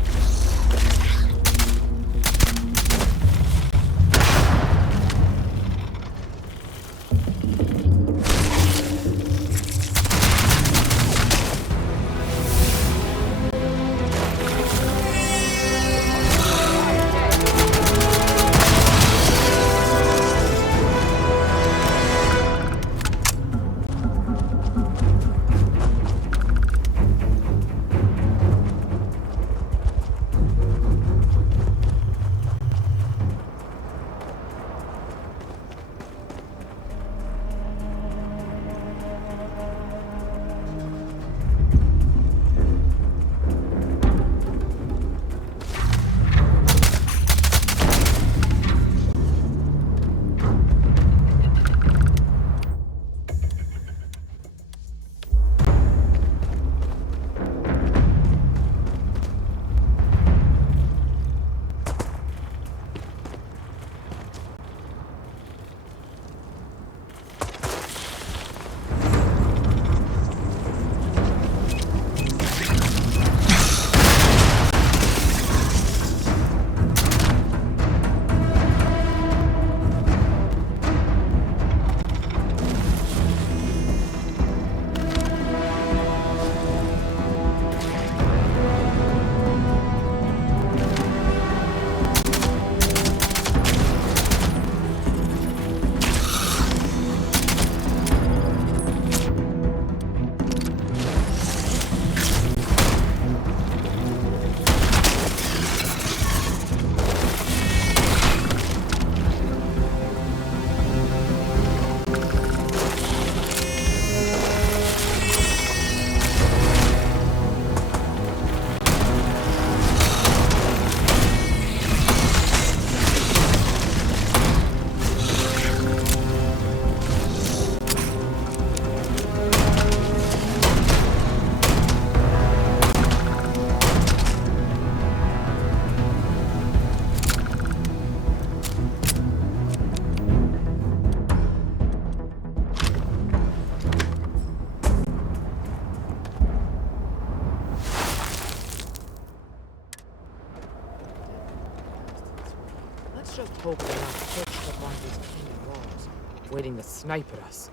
just hope they're not perched up on these canyon walls, waiting to snipe at us.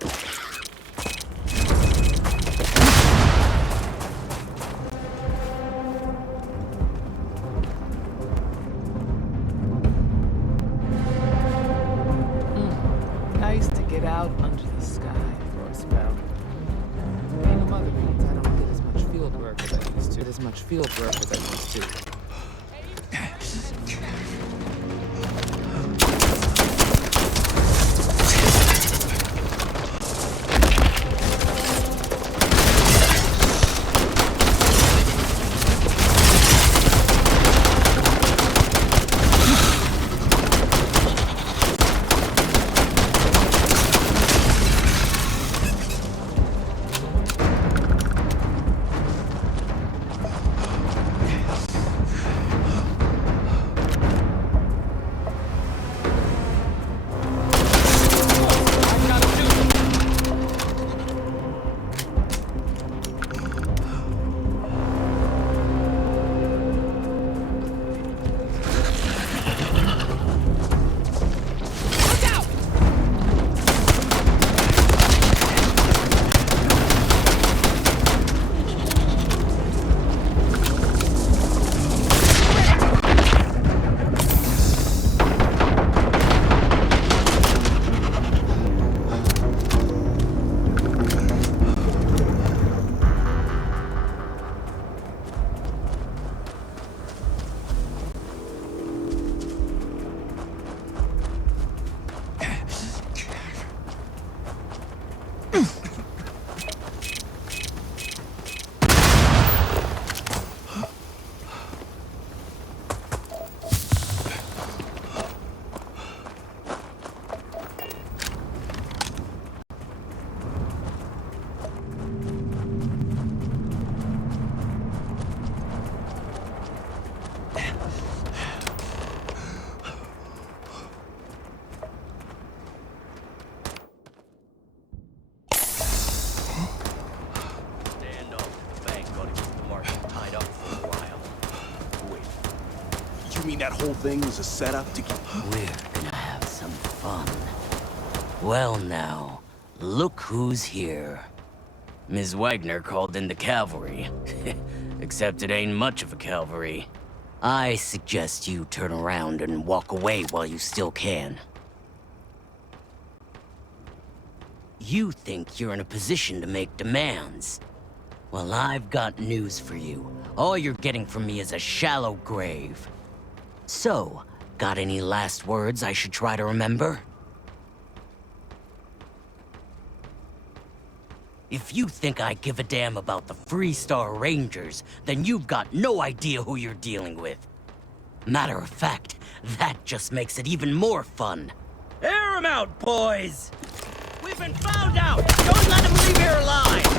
Nice to get out under the sky for a spell. Being a mother means I don't get as much field work as I used to. That whole thing was a setup to get... We're gonna have some fun. Well now, look who's here. Ms. Wagner called in the cavalry. Except it ain't much of a cavalry. I suggest you turn around and walk away while you still can. You think you're in a position to make demands. Well, I've got news for you. All you're getting from me is a shallow grave. So, got any last words I should try to remember? If you think I give a damn about the FreeStar Rangers, then you've got no idea who you're dealing with. Matter of fact, that just makes it even more fun. Air 'em out, boys! We've been found out! Don't let them leave here alive!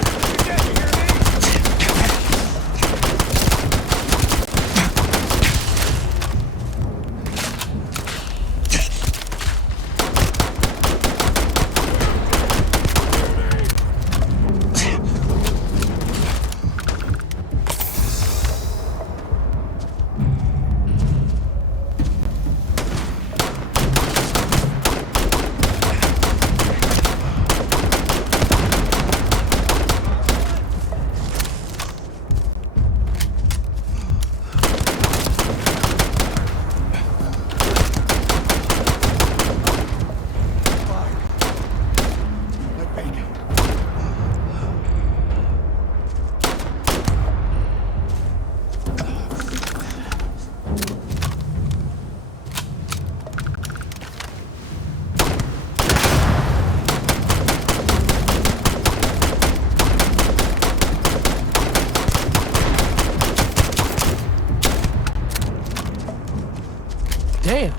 Damn,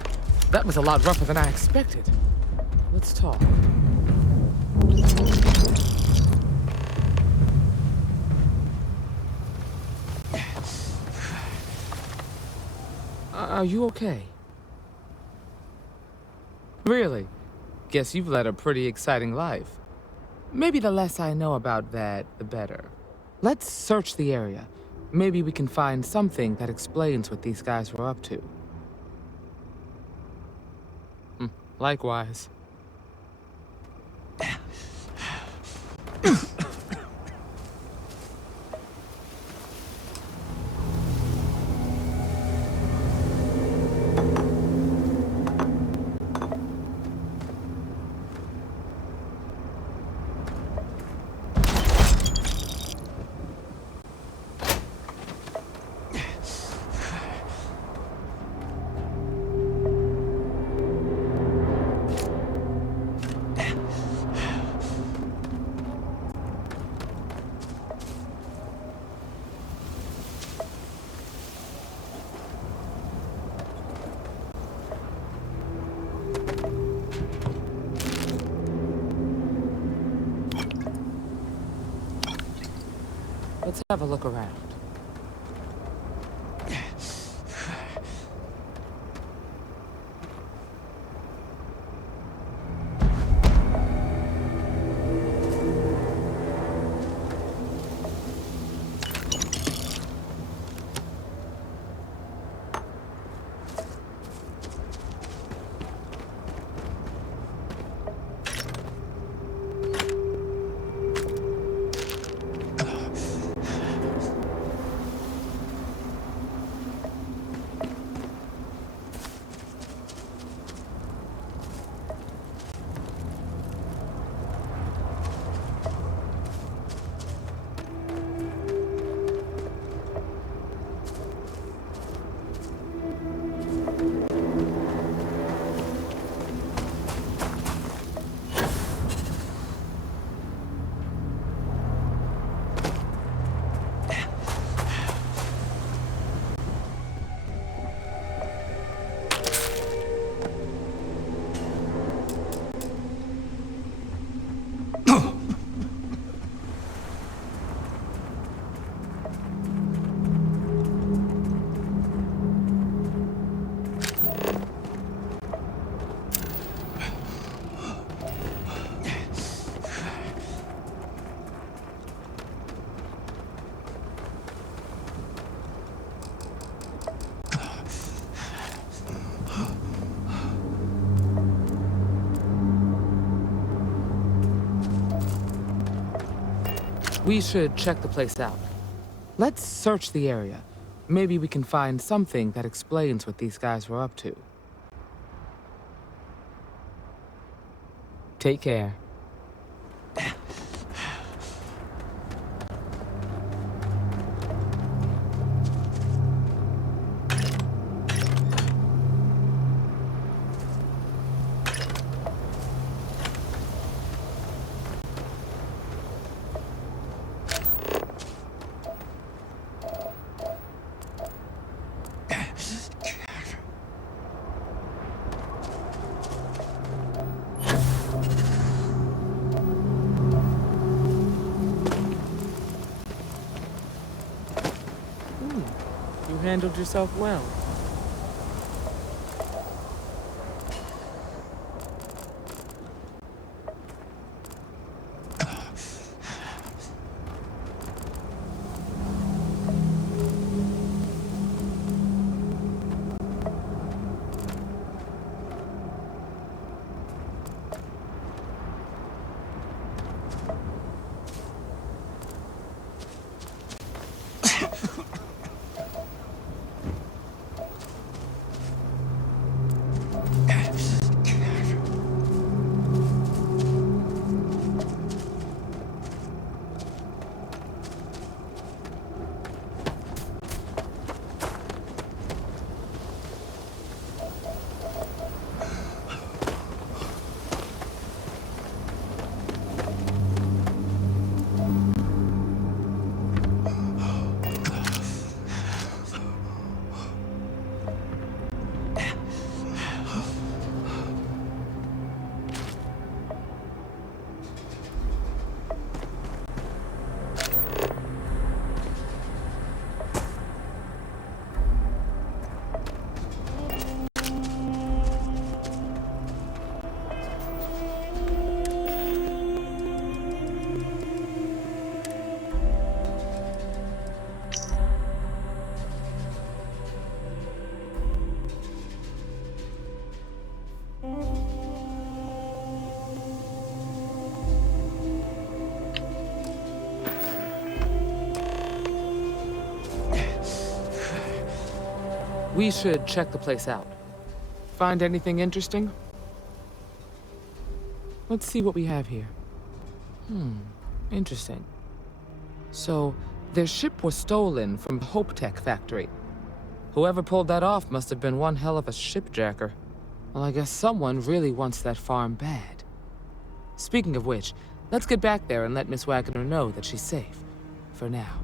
that was a lot rougher than I expected. Let's talk. Are you okay? Really? Guess you've led a pretty exciting life. Maybe the less I know about that, the better. Let's search the area. Maybe we can find something that explains what these guys were up to. Likewise. Let's have a look around. We should check the place out. Let's search the area. Maybe we can find something that explains what these guys were up to. Take care. You handled yourself well. We should check the place out. Find anything interesting? Let's see what we have here. Interesting. So, their ship was stolen from the Hope Tech factory. Whoever pulled that off must have been one hell of a shipjacker. Well, I guess someone really wants that farm bad. Speaking of which, let's get back there and let Miss Wagner know that she's safe. For now.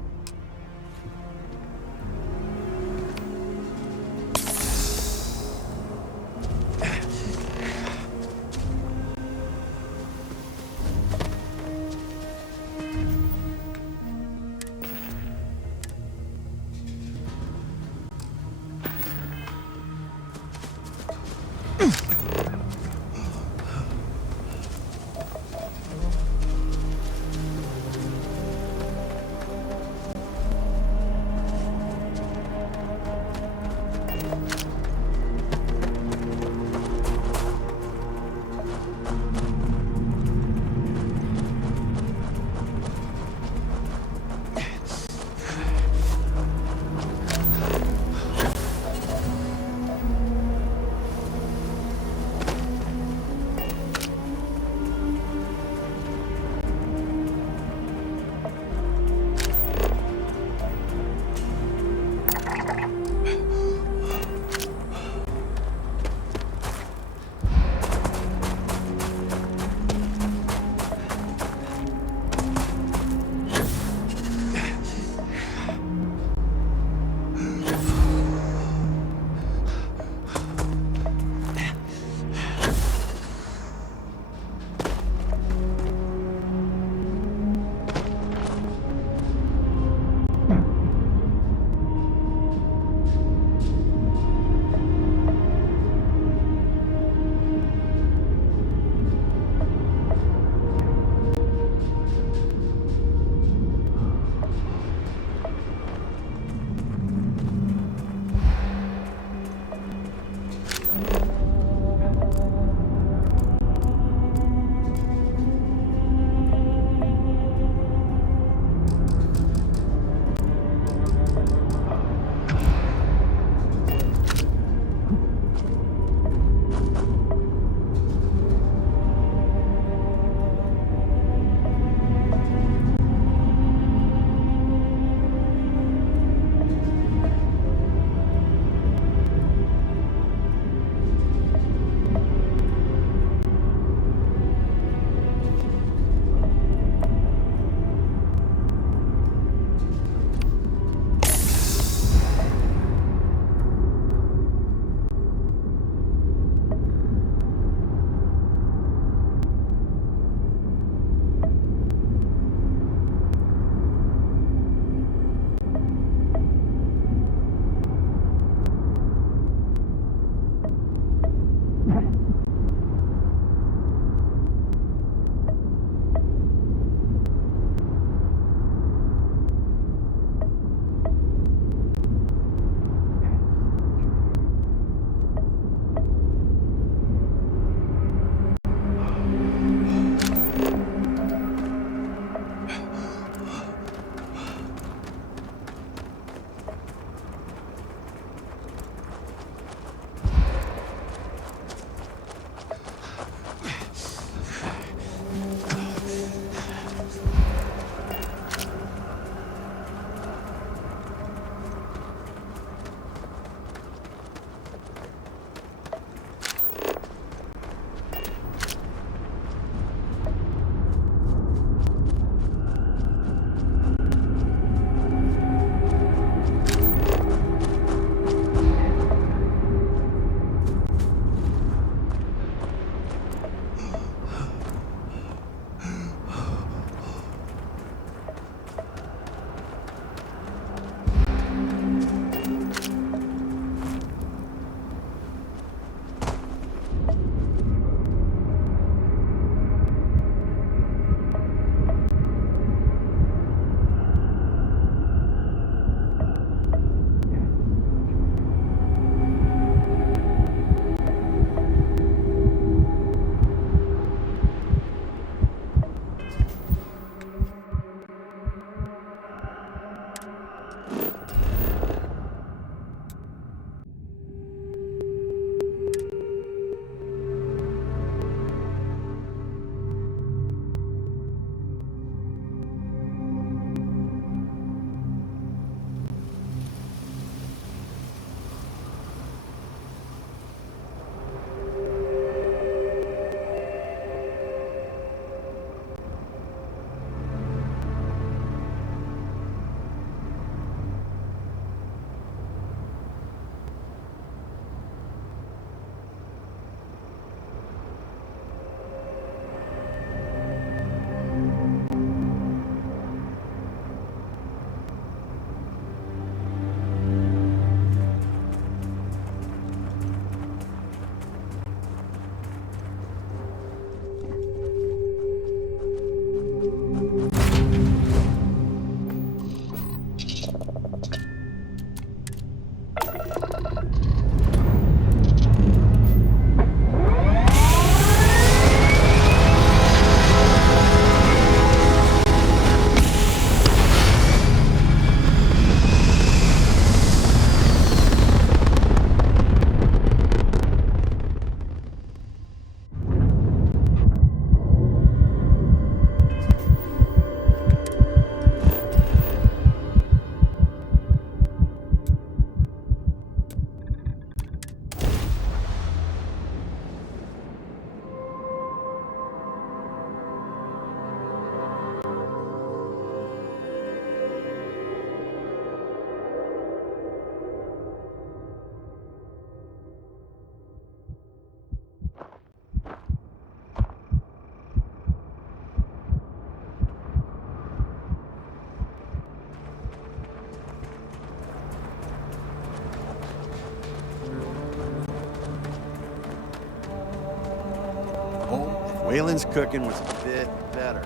Waylon's cooking was a bit better.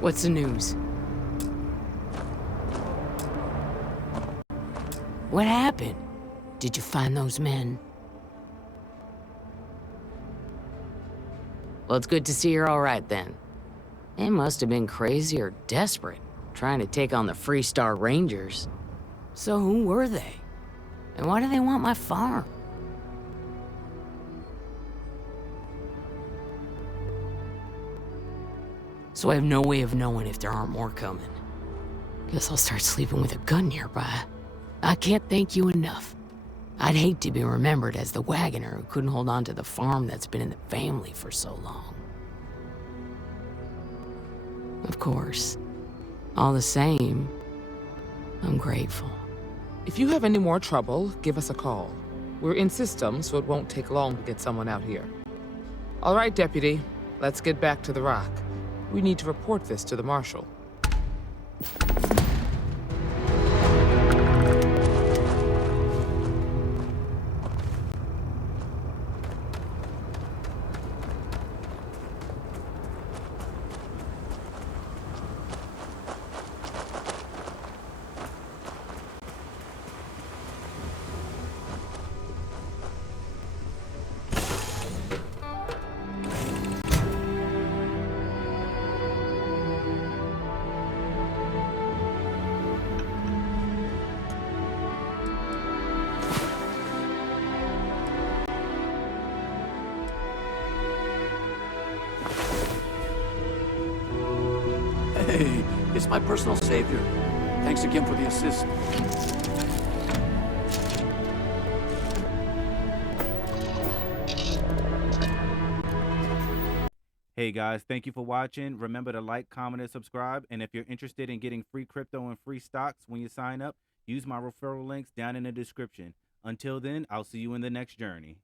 What's the news? What happened? Did you find those men? Well, it's good to see you're all right then. They must have been crazy or desperate, trying to take on the FreeStar Rangers. So who were they? And why do they want my farm? So I have no way of knowing if there aren't more coming. Guess I'll start sleeping with a gun nearby. I can't thank you enough. I'd hate to be remembered as the wagoner who couldn't hold on to the farm that's been in the family for so long. Of course, all the same, I'm grateful. If you have any more trouble, give us a call. We're in system, so it won't take long to get someone out here. All right, Deputy, let's get back to the rock. We need to report this to the Marshal. Hey, it's my personal savior. Thanks again for the assist. Hey guys, thank you for watching. Remember to like, comment, and subscribe. And if you're interested in getting free crypto and free stocks when you sign up, use my referral links down in the description. Until then, I'll see you in the next journey.